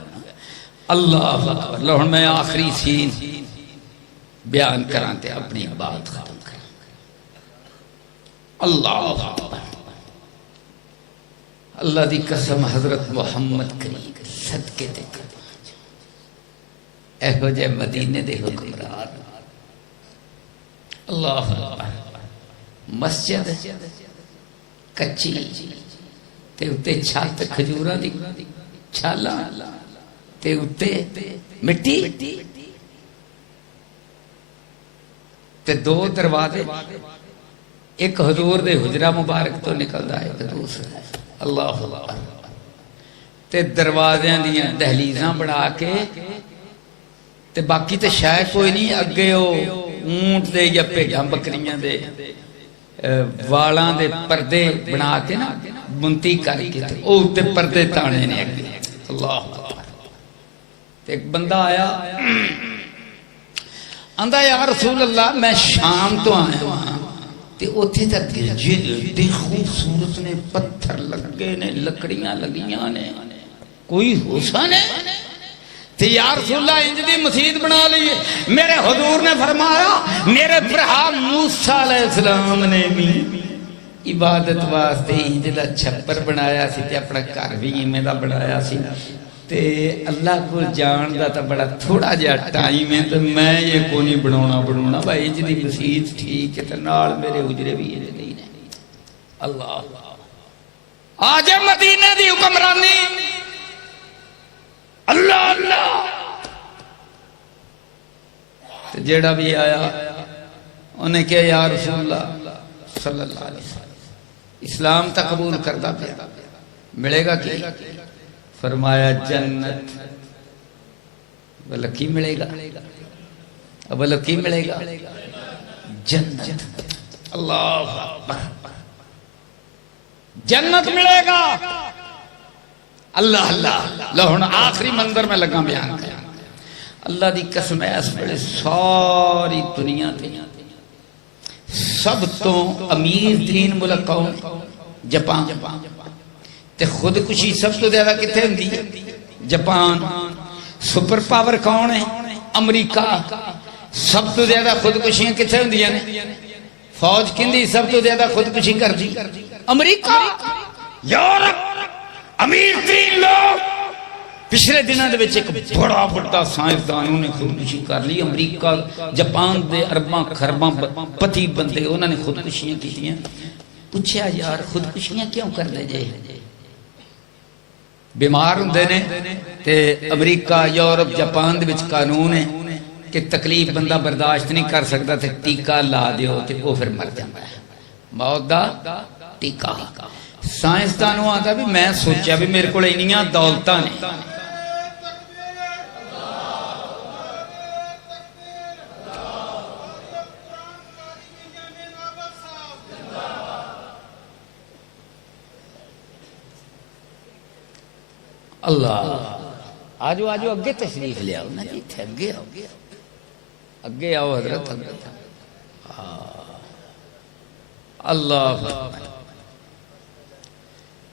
اللہ اکبر لو میں آخری سین بیان کراتے اپنی بات ختم کریں اللہ اکبر اللہ دی قسم حضرت محمد کریم صدقے دے کر اے ہو جائے مدینے دے حکمران اللہ اکبر مسجد کچی تے اتے چھت کھجوراں دی چھالاں تے اتے مٹی تے دو دروازے ایک حضور دے حجرہ مبارک تو نکلدا ہے تے دوسرا اللہ اکبر تے دروازیاں دیاں دہلیزاں بنا کے تے باقی تے شاید کوئی نہیں اگے او اونٹ دے یا بھیڑاں بکریاں دے والاں دے پردے بنا کے نا بنتی کر کے او تے پردے تانے نے اگے اللہ تے ایک بندہ آیا آندا یا رسول اللہ میں شام تو آیا ہوں تے اوتھے تک جے خوبصورت نے پتھر لگے نے لکڑیاں لگیاں نے کوئی حسن ہے تے یا رسول اللہ انج دی مسجد بنا لی میرے حضور نے فرمایا میرے برہا موسیٰ علیہ السلام نے بھی عبادت واسطے انج دا چھپر بنایا سی تے اپنا گھر بھی ایویں دا بنایا سی تے اللہ کو جان دا تا بڑا تھوڑا جہا ٹائم ہے تے میں یہ کو نہیں بناونا بھائی انج دی مسجد ٹھیک ہے تے نال میرے حجرے بھی انج دی نے اللہ آج مدینے دی حکمرانی اللہ اللہ جیڑا بھی آیا انہیں کہا یا رسول اللہ صلی اللہ علیہ وسلم اسلام تا قبول کردہ پیا ملے گا کی فرمایا جنت بلکی ملے گا بلکی ملے گا جنت اللہ اکبر جنت ملے گا اللہ اللہ لہن آخری منظر میں لگا بیان کیا اللہ دی قسم ایس بڑے ساری دنیا تے سب تو امیر ترین ملک کون جاپان تے خودکشی سب تو زیادہ کتے ہوندی ہے جاپان سپر پاور کون ہے امریکہ سب تو زیادہ خودکشیاں کتے ہوندی ہیں فوج کندی سب تو زیادہ خودکشی کر دی امریکہ یورپ امیر ترین لوگ پچھلے دنوں دے وچ ایک بڑا بڑا سائنسدانوں نے خودکشی کر لی امریکہ جاپان دے ارباں خرباں پتی بندے انہوں نے خودکشیاں کیتیاں پوچھا یار خودکشیاں کیوں کر لے جائے بیمار ہوندے نے تے امریکہ یورپ جاپان دے وچ قانون ہے کہ تکلیف بندہ برداشت نہیں کر سکتا تے ٹیکہ لا دیو تے وہ پھر مر جاندا ہے موت دا ٹیکہ سائنسدانوں آتا بھی میں سوچا بھی میرے کو انیاں دولتاں نے اللہ آجو آجو اگے تشریف لے آؤ نا جی اگے آؤ اگے آؤ حضرت اللہ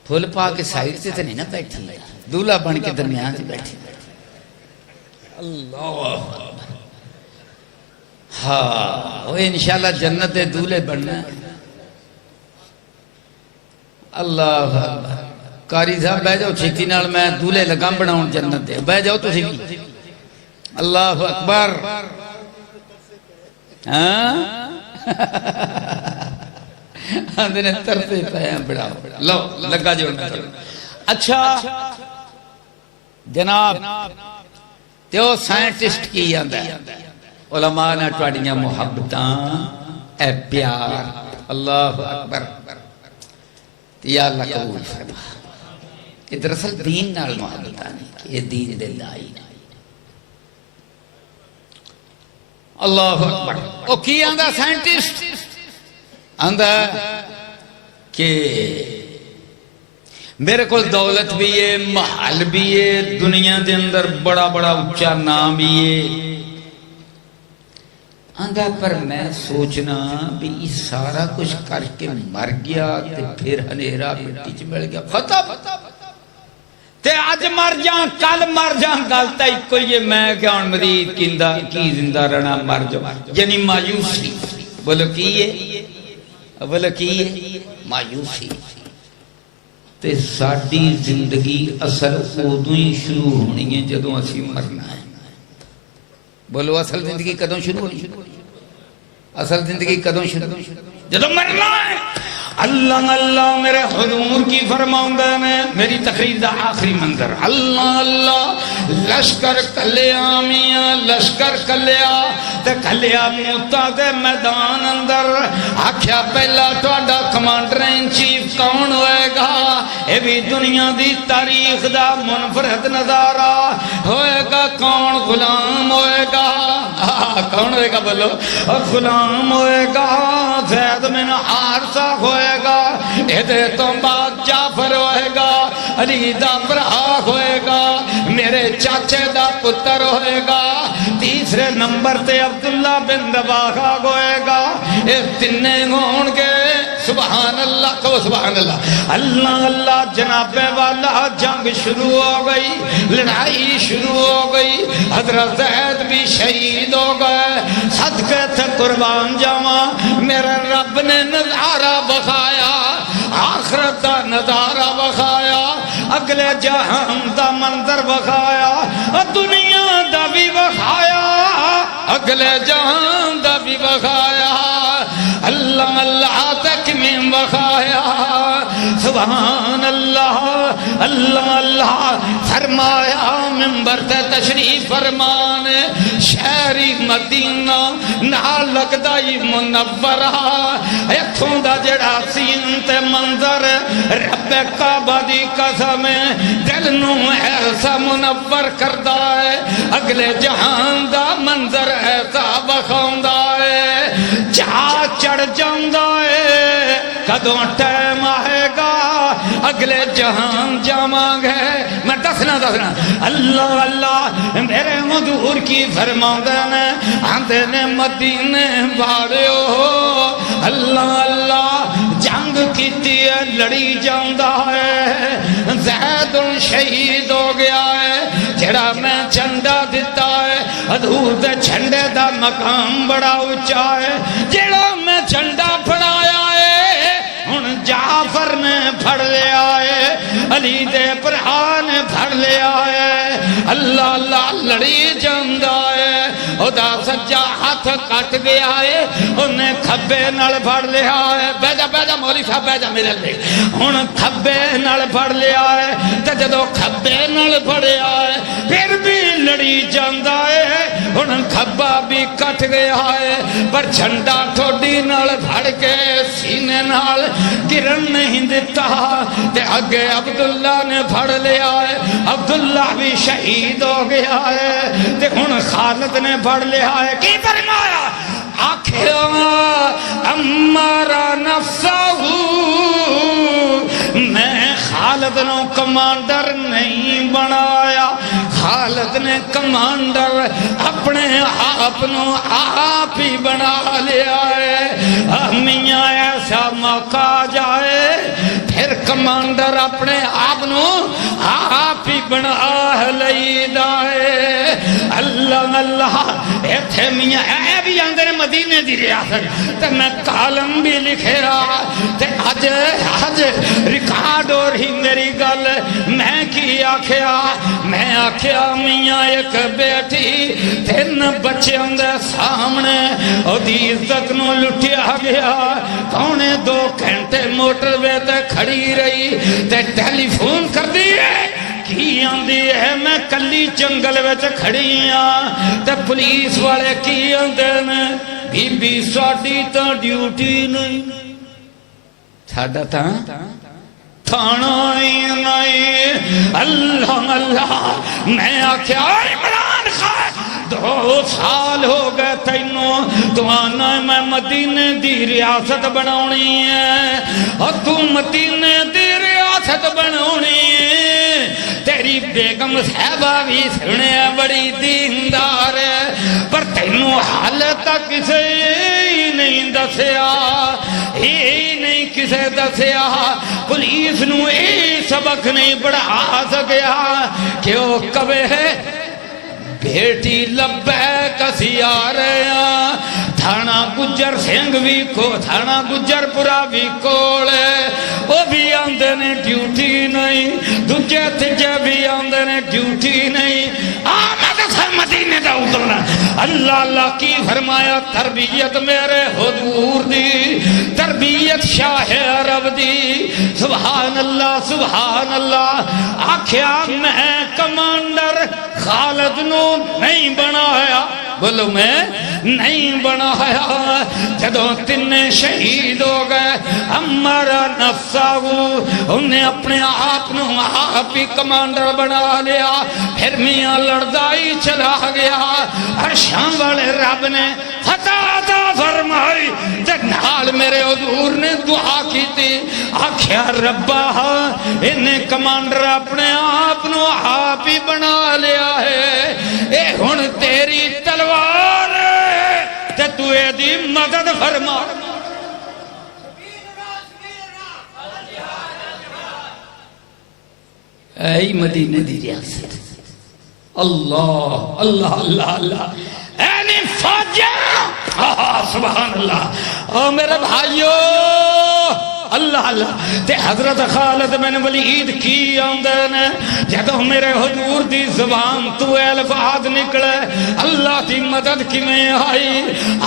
پھول پا کے سائڈ سے تو نہیں نا بیٹھی دولہا بن کے درمیان سے بیٹھی اللہ ہاں وہ انشاءاللہ جنت دولے بننا اللہ قاری صاحب بہ جاؤ چھتی نال میں دولے لگا بناؤں جنت دے بہ جاؤ تو سکی اللہ اکبر آندھنے ترتے پہ بڑھاؤ لو لگا جو اچھا جناب تیو سائنٹسٹ کی آندھا علماء نے ٹواڑیاں محبتاں اے پیار اللہ اکبر یا اللہ قبول فرما کہ دراصل دین نال محبتاں نہیں کہ یہ دین دے لائی نہیں اللہ اکبر او کی آندھا سائنٹسٹ آندھا کہ میرے کو دولت بھی ہے محل بھی ہے دنیا دے اندر بڑا بڑا اچھا نام بھی ہے آندھا پر میں سوچنا بھی سارا کچھ کر کے مر گیا تے پھر ہنیرا مٹی چ مل گیا ختم تے آج مر جاں کل مر جاں گلتا ہی کوئی میں کیا ان مرید کی زندہ رہنا مر جاں یعنی مایوسی بولو کی ہے مایوسی تے ساڑی زندگی اصل ادو ہی شروع ہونی ہے جدوں اسی مرنا ہے بولو اصل زندگی کدوں شروع ہونی اصل زندگی کدوں شروع جدوں مرنا ہے اللہ اللہ میرے حضور کی فرماندہ میں میری تقریر دا آخری منظر اللہ اللہ لشکر کلیا میاں لشکر کلیا تے کلیا موتا دے میدان اندر آکھیا پہلا توڑا کمانڈر ان چیف کون ہوئے گا اے بھی دنیا دی تاریخ دا منفرد نظارہ ہوئے گا کون غلام ہوئے گا کون ہوئے گا بولو غلام ہوئے گا زید بن حارثہ ہوئے گا ایدے تو بعد جعفر ہوئے گا علی دا برا ہوئے گا میرے چاچے دا پتر ہوئے گا تیسرے نمبر تے عبداللہ بن رواحہ ہوئے گا اے تنے ہون گے سبحان اللہ کہو سبحان اللہ اللہ اللہ جناب والا جنگ شروع ہو گئی لڑائی شروع ہو گئی حضرت زید بھی شہید ہو گئے صدقے تھے قربان جاواں میرے رب نے نظارہ بخایا آخرت دا نظارہ بخایا اگلے جہان دا منظر بخایا دنیا دا بھی بخایا اگلے جہان دا بھی بخایا اللہ اللہ تک میں بخایا سبحان اللہ اللہ اللہ فرمایا منبر تے تشریف فرمان شہری مدینہ نال لگدائی منورہ ایتھوں دا جڑا سین تے منظر رب کعبہ دی قسم دل نو ایسا منور کردا ہے اگلے جہان دا منظر ایسا بخاوندا ہے جا چڑھ جاندا ہے کدوں ٹائم آئے گا اگلے جہان جاواں گے میں دسنا اللہ اللہ میرے حضور کی فرماندے نے آندے نے مدینے والےو اللہ اللہ جنگ کیتی ہے لڑی جاندا ہے زید شہید ہو گیا ہے جڑا میں جھنڈا دیتا ہے حضور دے جھنڈے دا مقام بڑا اونچا ہے جڑا میں جھنڈا پھڑایا ہے ہن جعفر نے پھڑ لیا ہے علی دے بھرا نے پھڑ لیا ہے اللہ اللہ لڑی جاندا ہے خدا سجا ہاتھ کٹ گیا ہے انہیں کھبے نال پھڑ لیا ہے بیجا مولی صاحب بیجا میرے لئے ہن کھبے نال پھڑ لیا ہے تے جدو کھبے نال پھڑیا ہے پھر بھی لڑی جاندا ہے ہن کھبا بھی کٹ گیا ہے پر جھنڈا ٹھوڈی نال پھڑ کے سینے نال گرن نہیں دیتا تے اگے عبداللہ نے پھڑ لیا ہے عبداللہ بھی شہید ہو گیا ہے تے ہن خالد نے پھڑ لیا ہے کی فرمایا آکھیا امارا نفسہ میں خالد خالد نو کمانڈر نہیں بنایا، خالد نے کمانڈر اپنے آپ نو آپ ہی بنا لیا ہے۔ میاں ایسا موقع جائے پھر کمانڈر اپنے آپ نو آپ ہی بنا لئیدا ہے۔ اللہ اللہ ایتھے میاں اے بھی آندے نے مدینے دی ریاست تے میں کالم بھی لکھے رہا تے اج ریکارڈ ہو رہی میری گل۔ میں کی آکھیا، میں آکھیا میاں ایک بیٹی 3 بچیاں دے سامنے اودی عزت نو لٹیا گیا، 2.25 گھنٹے موٹر وے تے کھڑی رہی تے ٹیلی فون کر دیئے کی آندی ہے میں کلی جنگل وچ کھڑی ہاں تے پولیس والے کی آندے نے بی بی ساڈی تاں ڈیوٹی نہیں، ساڈا تاں تھانا ہی نہیں۔ اللہ اللہ میں آکھیا عمران خان 2 سال ہو گئے تینوں تو آنا میں مدینے دی ریاست بناونی ہے اور تو مدینے دی ریاست بناونی ہے۔ تیری بیگم صاحبہ بھی سنے بڑی دیندار ہے پر تینوں حال تک کسے نہیں دسیا، ہی نہیں کسے دسیا، پولیس نو اے سبق نہیں پڑھا سکیا کہ وہ کبے ہے بیٹی لبیک اسی آ رہے ہیں۔ تھانا گجر سنگھ بھی کو تھانا گجر پورا بھی کولے وہ بھی آندے نے ڈیوٹی نہیں، دوجے تجے بھی آندے نے ڈیوٹی نہیں۔ آمد سر مدینے دا اترنا اللہ اللہ کی فرمایا تربیت میرے حضور دی، تربیت شاہ عرب دی، سبحان اللہ سبحان اللہ۔ آکھیا میں کمانڈر خالد نو نہیں بنایا، بولو میں نہیں بنایا، جدوں 3 شہید ہو گئے ہمارا نفساو انہیں اپنے آپ نو آپ ہی کمانڈر بنا لیا۔ پھر میاں لڑدائی چلا گیا، عرشاں والے رب نے فتح عطا فرمائی تے نال میرے حضور نے دعا کی تھی، آکھیا ربا انہیں کمانڈر اپنے آپ نو آپ ہی بنا لیا ہے، اے ہن تیری تلوار تے تو اے دی مدد فرما۔ اے مدینے دی ریاست اللہ اللہ اللہ اللہ اینی فاجر سبحان اللہ۔ او میرے بھائیو اللہ اللہ تے حضرت خالد بن ولید کی آندے نے جدوں میرے حضور دی زبان تو الفاظ نکلے اللہ دی مدد کی میں آئی،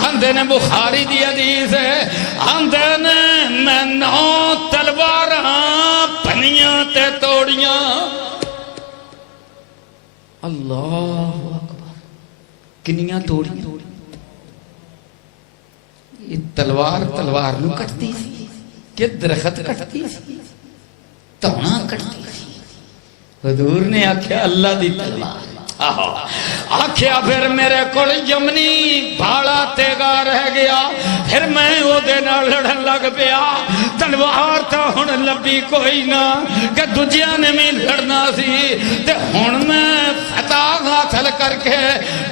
آندے نے بخاری دی حدیث ہے، آندے نے میں 9 تلواراں پنیاں تے توڑیاں۔ اللہ اکبر، کنیاں توڑیاں؟ یہ تلوار نو کٹتی سی کہ درخت کٹتی سی، تونا کٹتی سی؟ حضور نے آکھیا اللہ دی تلوار، آکھیا پھر میرے کول یمنی بھاڑا تیگا رہ گیا، پھر میں او دے نال لڑن لگ پیا، تلوار تا ہن لبی کوئی نہ کہ دجیاں نے بھی لڑنا سی، تے ہن میں فتح حاصل کر کے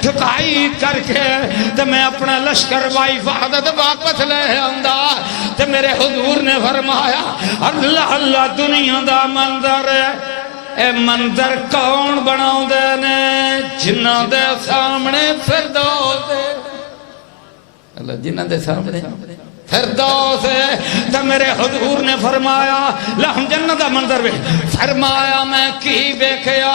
ٹھکائی کر کے تے میں اپنا لشکر بائی فہدت واپس لے آندا، تے میرے حضور نے فرمایا اللہ اللہ دنیا دا منظر اے منظر کون بناؤں دے نے جنہ دے سامنے فردوس ہے، اللہ جنہ دے سامنے فردوس ہے۔ تو میرے حضور نے فرمایا لہم جنت دا منظر بھی فرمایا میں کی بیکھیا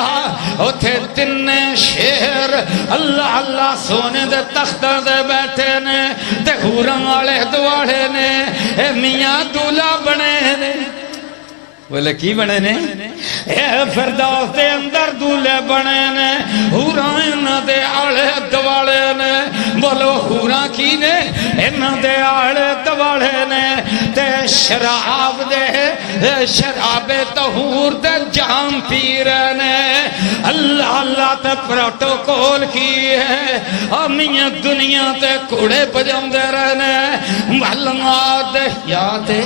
اتھے 3 شیر اللہ اللہ سونے دے تختہ دے بیٹھے نے تے حورم والے دوارے نے اے میاں دولا بنے نے، بولے کی بنے نے؟ اے فردوس دے اندر دولے بنے نے، حوراں انہاں دے آلے دوالے نے، بولو حوراں کی نے؟ انہاں دے آلے دوالے نے، تے شراب دے شراب طہور دے جام پی رہے نے، اللہ اللہ تے پروٹوکول کی ہے، امیاں دنیا تے کوڑے بجاؤں دے رہے نے، معلومات دے یاد ہے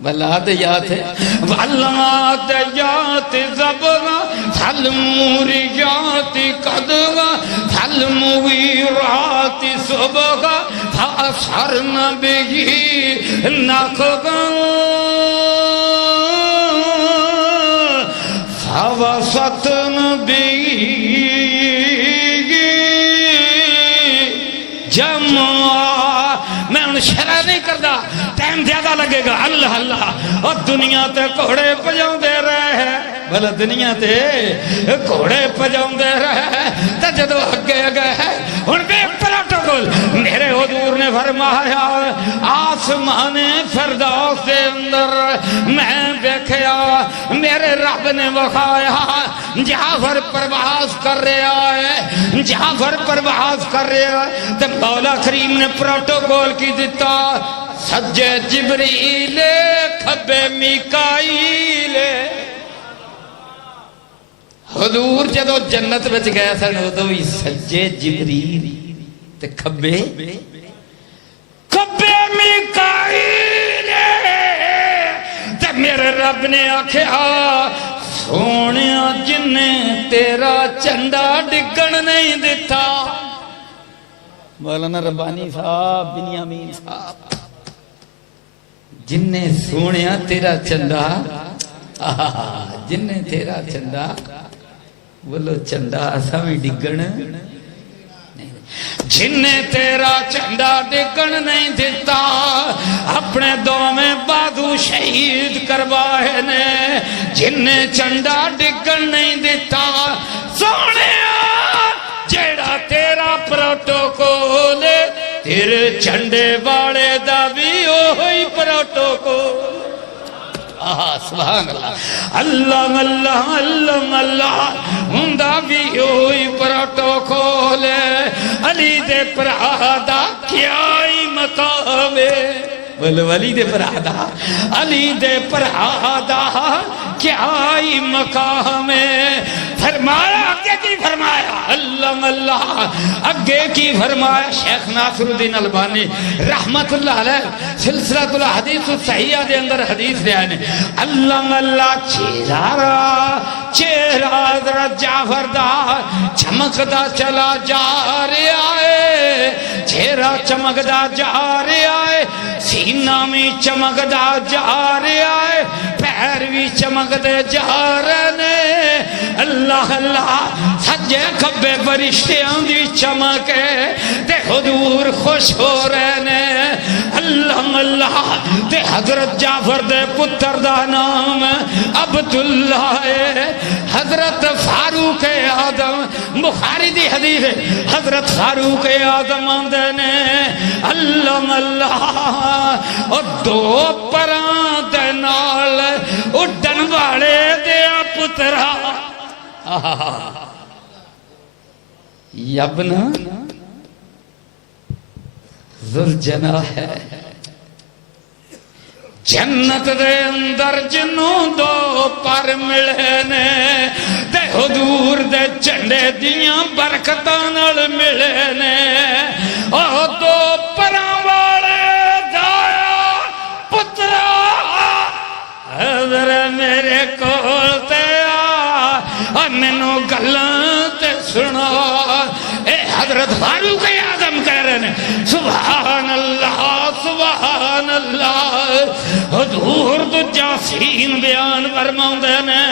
بلاد یاد ہے بلاد یاد زبنا فالموریات قدغا فالمغیرات صبغا فأسحرن به نقبا فوسطن به جمعا میں ان شرح نہیں کردا ٹائم زیادہ لگے گا اللہ اللہ اور دنیا تے کوڑے پجاؤں دے رہے ہیں بھلا دنیا تے کوڑے پجاؤں دے رہے ہیں تجدو اگے گئے ہیں ان پہ پروٹوکول میرے حضور نے فرمایا آسمان فردوس دے اندر میں دیکھیا میرے رب نے بخایا جعفر پرواز کر رہا ہے جعفر پرواز کر رہا ہے تو مولا کریم نے پروٹوکول کی دیتا سجے جبریل کھبے میکائیل حضور جدو جنت بچ گیا سن ادو ہی سجے جبریل تے کھبے میکائیل تے میرے رب نے آکھیا سونیا جن تیرا چنڈا ڈگن نہیں دیتا مولانا ربانی صاحب بنیامین صاحب جن نے سونیا تیرا چنڈا جن نے تیرا چنڈا بولو چنڈا اسا بھی ڈگن جن نے تیرا چنڈا ڈگن نہیں دیتا اپنے دو میں بادو شہید کروائے نے جن نے چنڈا ڈگن نہیں دیتا سونے جیڑا تیرا پروٹوکول تیرے چنڈے والے دا بھی اوہی پروٹوکول سبحان اللہ اللہ اللہ اللہ اللہ ہندہ بھی ہوئی پروٹوکول علی دے پرہادہ کیا ہی مقام ہے بولو علی دے پرہادہ علی دے پرہادہ کیا ہی مقام ہے فرمایا اگے کی فرمایا اللہ اللہ اگے کی فرمایا شیخ ناصر الدین البانی رحمت اللہ علیہ سلسلۃ الحدیث الصحیحہ دے اندر حدیث دے آنے اللہ اللہ چہرہ حضرت جعفر دا چمکدا چلا جا رہا ہے چہرہ چمکدا جا رہا ہے سینہ میں چمکدا جا رہا ہے پیر بھی چمکدے جا رہے اللہ اللہ سجے کھبے فرشتیاں دی چمکے تے حضور خوش ہو رہے اللہ اللہ تے حضرت جعفر دے پتر دا نام عبداللہ ہے حضرت فاروق اعظم بخاری دی حدیث ہے حضرت فاروق اعظم آندے نے اللہ اللہ اور دو پران دے نال اڈن والے دیا پترا یبنا ذوالجناح ہے جنت دے اندر جنوں دو پر ملے نے تے حضور دے چنڈے دیاں برکتاں نال ملے نے او دو پراں والے دایا پترا حضر میرے کول تے آ مینوں گلاں تے سنا اے حضرت فاروق اعظم کہہ رہے ہیں سبحان اللہ سبحان اللہ حضور تو جاسین بیان فرماؤں دے نے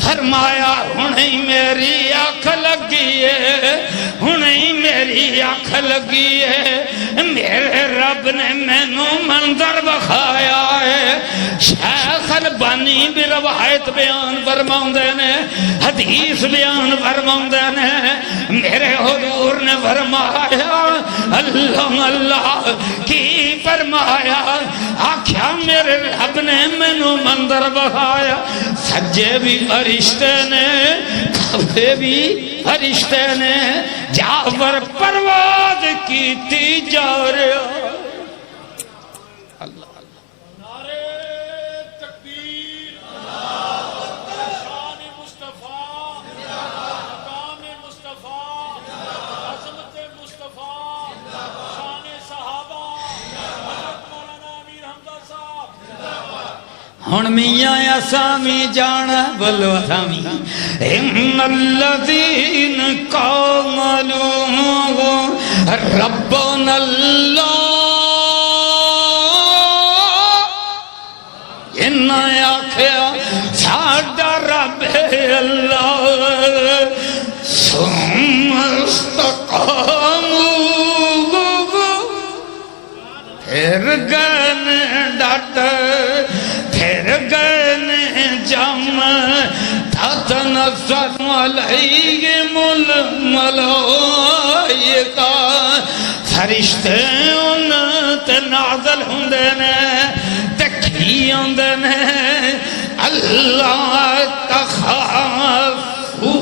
فرمایا ہنہیں میری آنکھ لگی ہے ہنہیں میری آنکھ لگی ہے میرے رب نے مینوں منظر بخایا ہے شیخ البانی بھی روایت بیان فرماؤں دے نے حدیث بیان فرماؤں دے نے میرے حضور نے فرمایا اللہ اللہ کی فرمایا آکھیا میرے رب نے مینوں منظر بخایا سجے بھی فرشتے نے کھبے بھی فرشتے نے جعفر پرواز کیتی جا رہا ہن میاں اسامی جانا بولو اسامی ان الذین قالوا ربنا اللہ ان آکھیا ساڈا رب اللہ ثم استقاموا پھر گئے ڈٹ پھر گئے جم تتنزل علیہم الملائکہ فرشتے ان تے نازل ہوندے نے اللہ تخافوا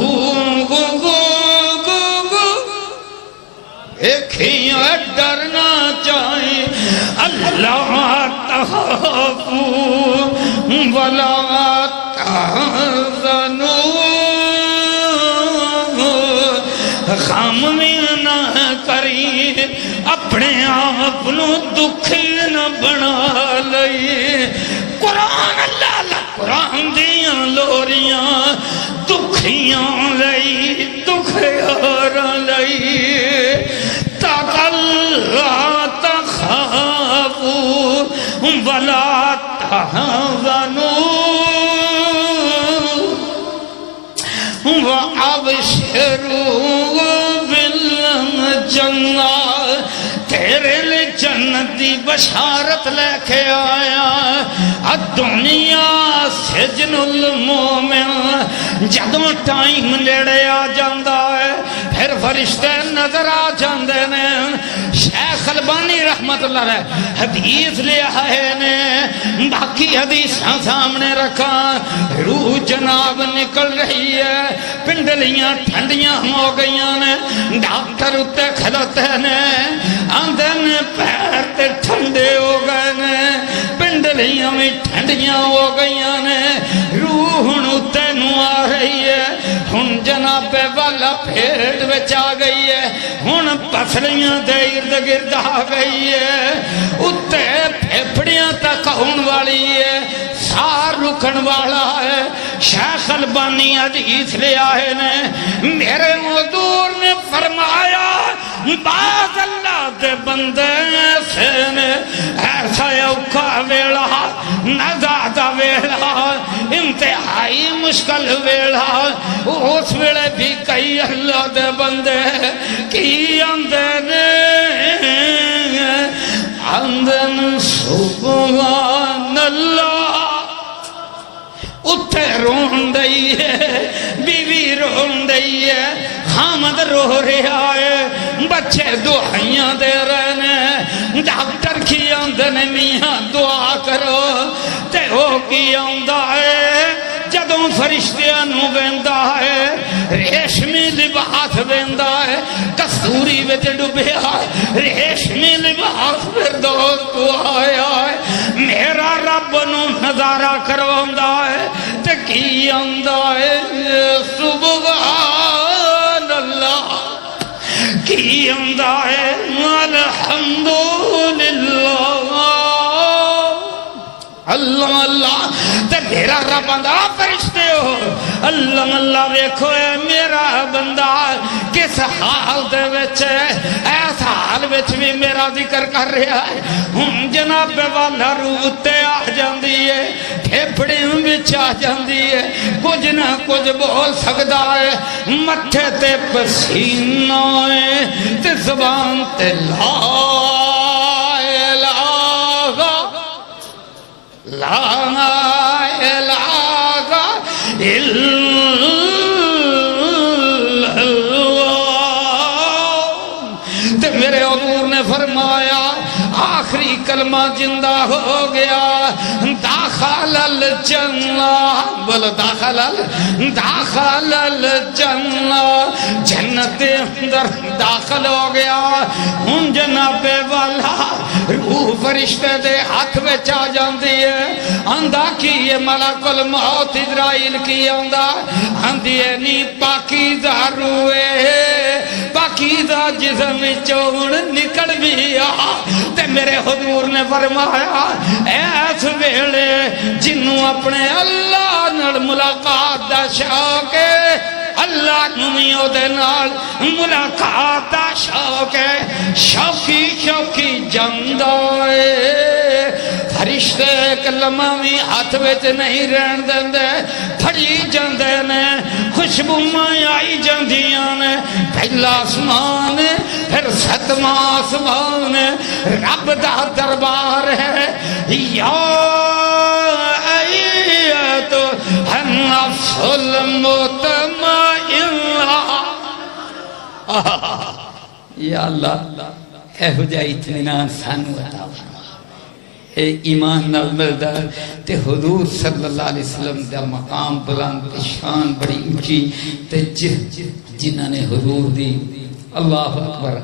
ایکھیاں ڈرنا چاہیے اللہ تخافوا ولا تحزنوا غم میں نہ کری اپنے آپ نو دکھی نہ بنا لئی قرآن اللہ قرآن دیاں لوریاں دکھیاں لئی دکھیاراں لئی تاک اللہ تخافوا ولا تحزنوا وابشروا بالجنہ تیرے لئے جنت دی بشارت لے کے آیا الدنیا سجن المومن جدوں ٹائم لیڑے آ جاندہ ہے پھر فرشتے نظر آ جاندے نے شیخ البانی رحمت اللہ علیہ حدیث لے آئے نے باقی حدیثاں سامنے رکھا روح جناب نکل رہی ہے پنڈلیاں ٹھنڈیاں ہو گئیاں نے ڈاکٹر اتے کھلوتے نے آندے نے پیر تے ٹھنڈے ہو گئے نے پنڈلیاں میں ٹھنڈیاں ہو گئیاں نے روح اتے نو آ رہی ہے ہن جناب والا پھیٹ وچ آ گئی ہے ہن پسلیاں دے ارد گرد آ گئی ہے اتے پھیپڑیاں تک ہون والی ہے سار رکن والا ہے شیخ البانی حدیث لے آئے نے میرے حضور نے فرمایا باز اللہ دے بندے ایسے نے ایسا اوکھا ویڑا نزادہ ویڑا انتہائی مشکل ویڑا اس ویڑے بھی کئی اللہ دے بندے کی اندن سبحان اللہ اٹھے رون دئی ہے بیوی رون دئی ہے حامد رو رہا ہے بچے دعائیاں دے رہنے ڈاکٹر کی آندن میاں دعا کرو تے ہو کی آندہ ہے جدوں فرشتیاں نو ویندا ہے ریشمی لباس ویندا ہے کستوری وچ ڈوبیا ریشمی لباس فردوس تو آیا ہے میرا رب نو نظارہ کروندا ہے تے کی آندا ہے سبحان اللہ کی آندا ہے الحمدللہ اللہ اللہ تے میرا رب بندہ فرشتے ہو اللہ اللہ ویکھو اے میرا بندہ کس حال دے وچ ہے ایس حال وچ بھی میرا ذکر کر رہا ہے ہم جناب والا روح تے آ جاندی ہے پھیپڑی وچ آ جاندی ہے کچھ نہ کچھ بول سکدا ہے مٹھے تے پسینہ ہے تے زبان تے لا لا الہ الا اللہ تے میرے حضور نے فرمایا آخری کلمہ زندہ ہو گیا داخل الجنہ بولو داخل الجنہ جنت اندر داخل ہو گیا ہن جناب والا روح فرشتے دے ہاتھ میں چاہ جاندی ہے آندہ کی یہ ملک الموت اسرائیل کی آندہ آندی ہے نی پاکیزہ روئے پاکیزہ جس جسم وچوں نکل بھی آ تے میرے حضور نے فرمایا ایس ویلے جنوں اپنے اللہ نال ملاقات دا شوق ہے اللہ نمیوں دے نال ملاقات دا شوق ہے شوقی شوقی جاندا ہے فرشتے کلمہ بھی ہاتھ وچ نہیں رہن دیندے پھڑی جاندے نے خوشبوئاں آئی جاندیاں نے پہلا آسمان پھر ستواں آسمان رب دا دربار ہے یا ایت النفس المطمئنہ یا اللہ اے ہو جائے اطمینان سانو عطا فرما اے ایمان نال ملدا تے حضور صلی اللہ علیہ وسلم دا مقام بلند تے شان بڑی اونچی تے جنہاں نے حضور دی اللہ اکبر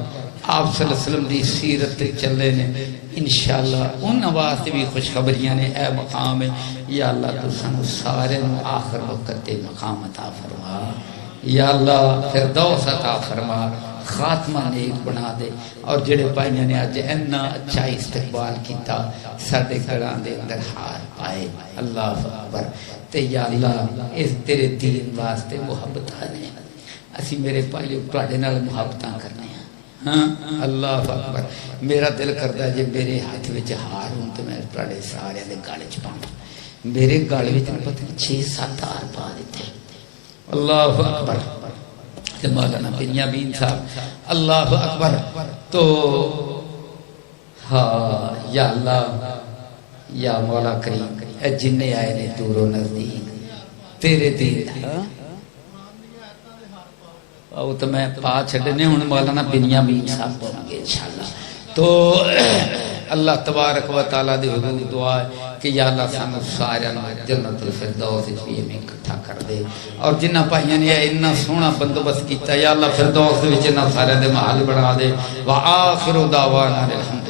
آپ صلی اللہ علیہ وسلم دی سیرت تے چلے نے انشاءاللہ انہاں واسطے بھی خوشخبریاں نے اے مقام ہے یا اللہ تو سانو سارے آخر وقت تے مقام عطا فرما یا اللہ فردوس عطا فرما خاتمہ نیک بنا دے اور جڑے پائیاں نے آج اینا اچھا استقبال کیتا ساڑے گھران دے اندر ہار پائے اللہ اکبر تے یا اللہ اس تیرے دین واسطے محبت آنے اسی میرے پائیوں پراڑے نال محبتاں کرنے ہیں ہاں اللہ اکبر میرا دل کردہ جب میرے ہاتھ وچ ہار ہوں تو میں پراڑے سارے دے گالے چپاؤں میرے گالے وچ پتہ 6-7 ہار پا دیتے اللہ اکبر مولانا بنیامین صاحب اللہ اکبر تو ہاں یا اللہ یا مولا کریم اے جننے آئے نے دور و نزدیک تیرے دین او تو میں پا چھڑنے ہوں مولانا بنیامین صاحب بولیں گے انشاءاللہ تو اللہ تبارک و تعالیٰ دے حضور دعا ہے کہ یا اللہ سانو سارے جنت الفردوس بھی ہمیں اکٹھا کر دے اور جنہ پائیاں نے اتنا سونا بندوبست کیتا یا اللہ فردوس وچ انہاں سارے دے محل بنا دے وآخر دعوانا الحمد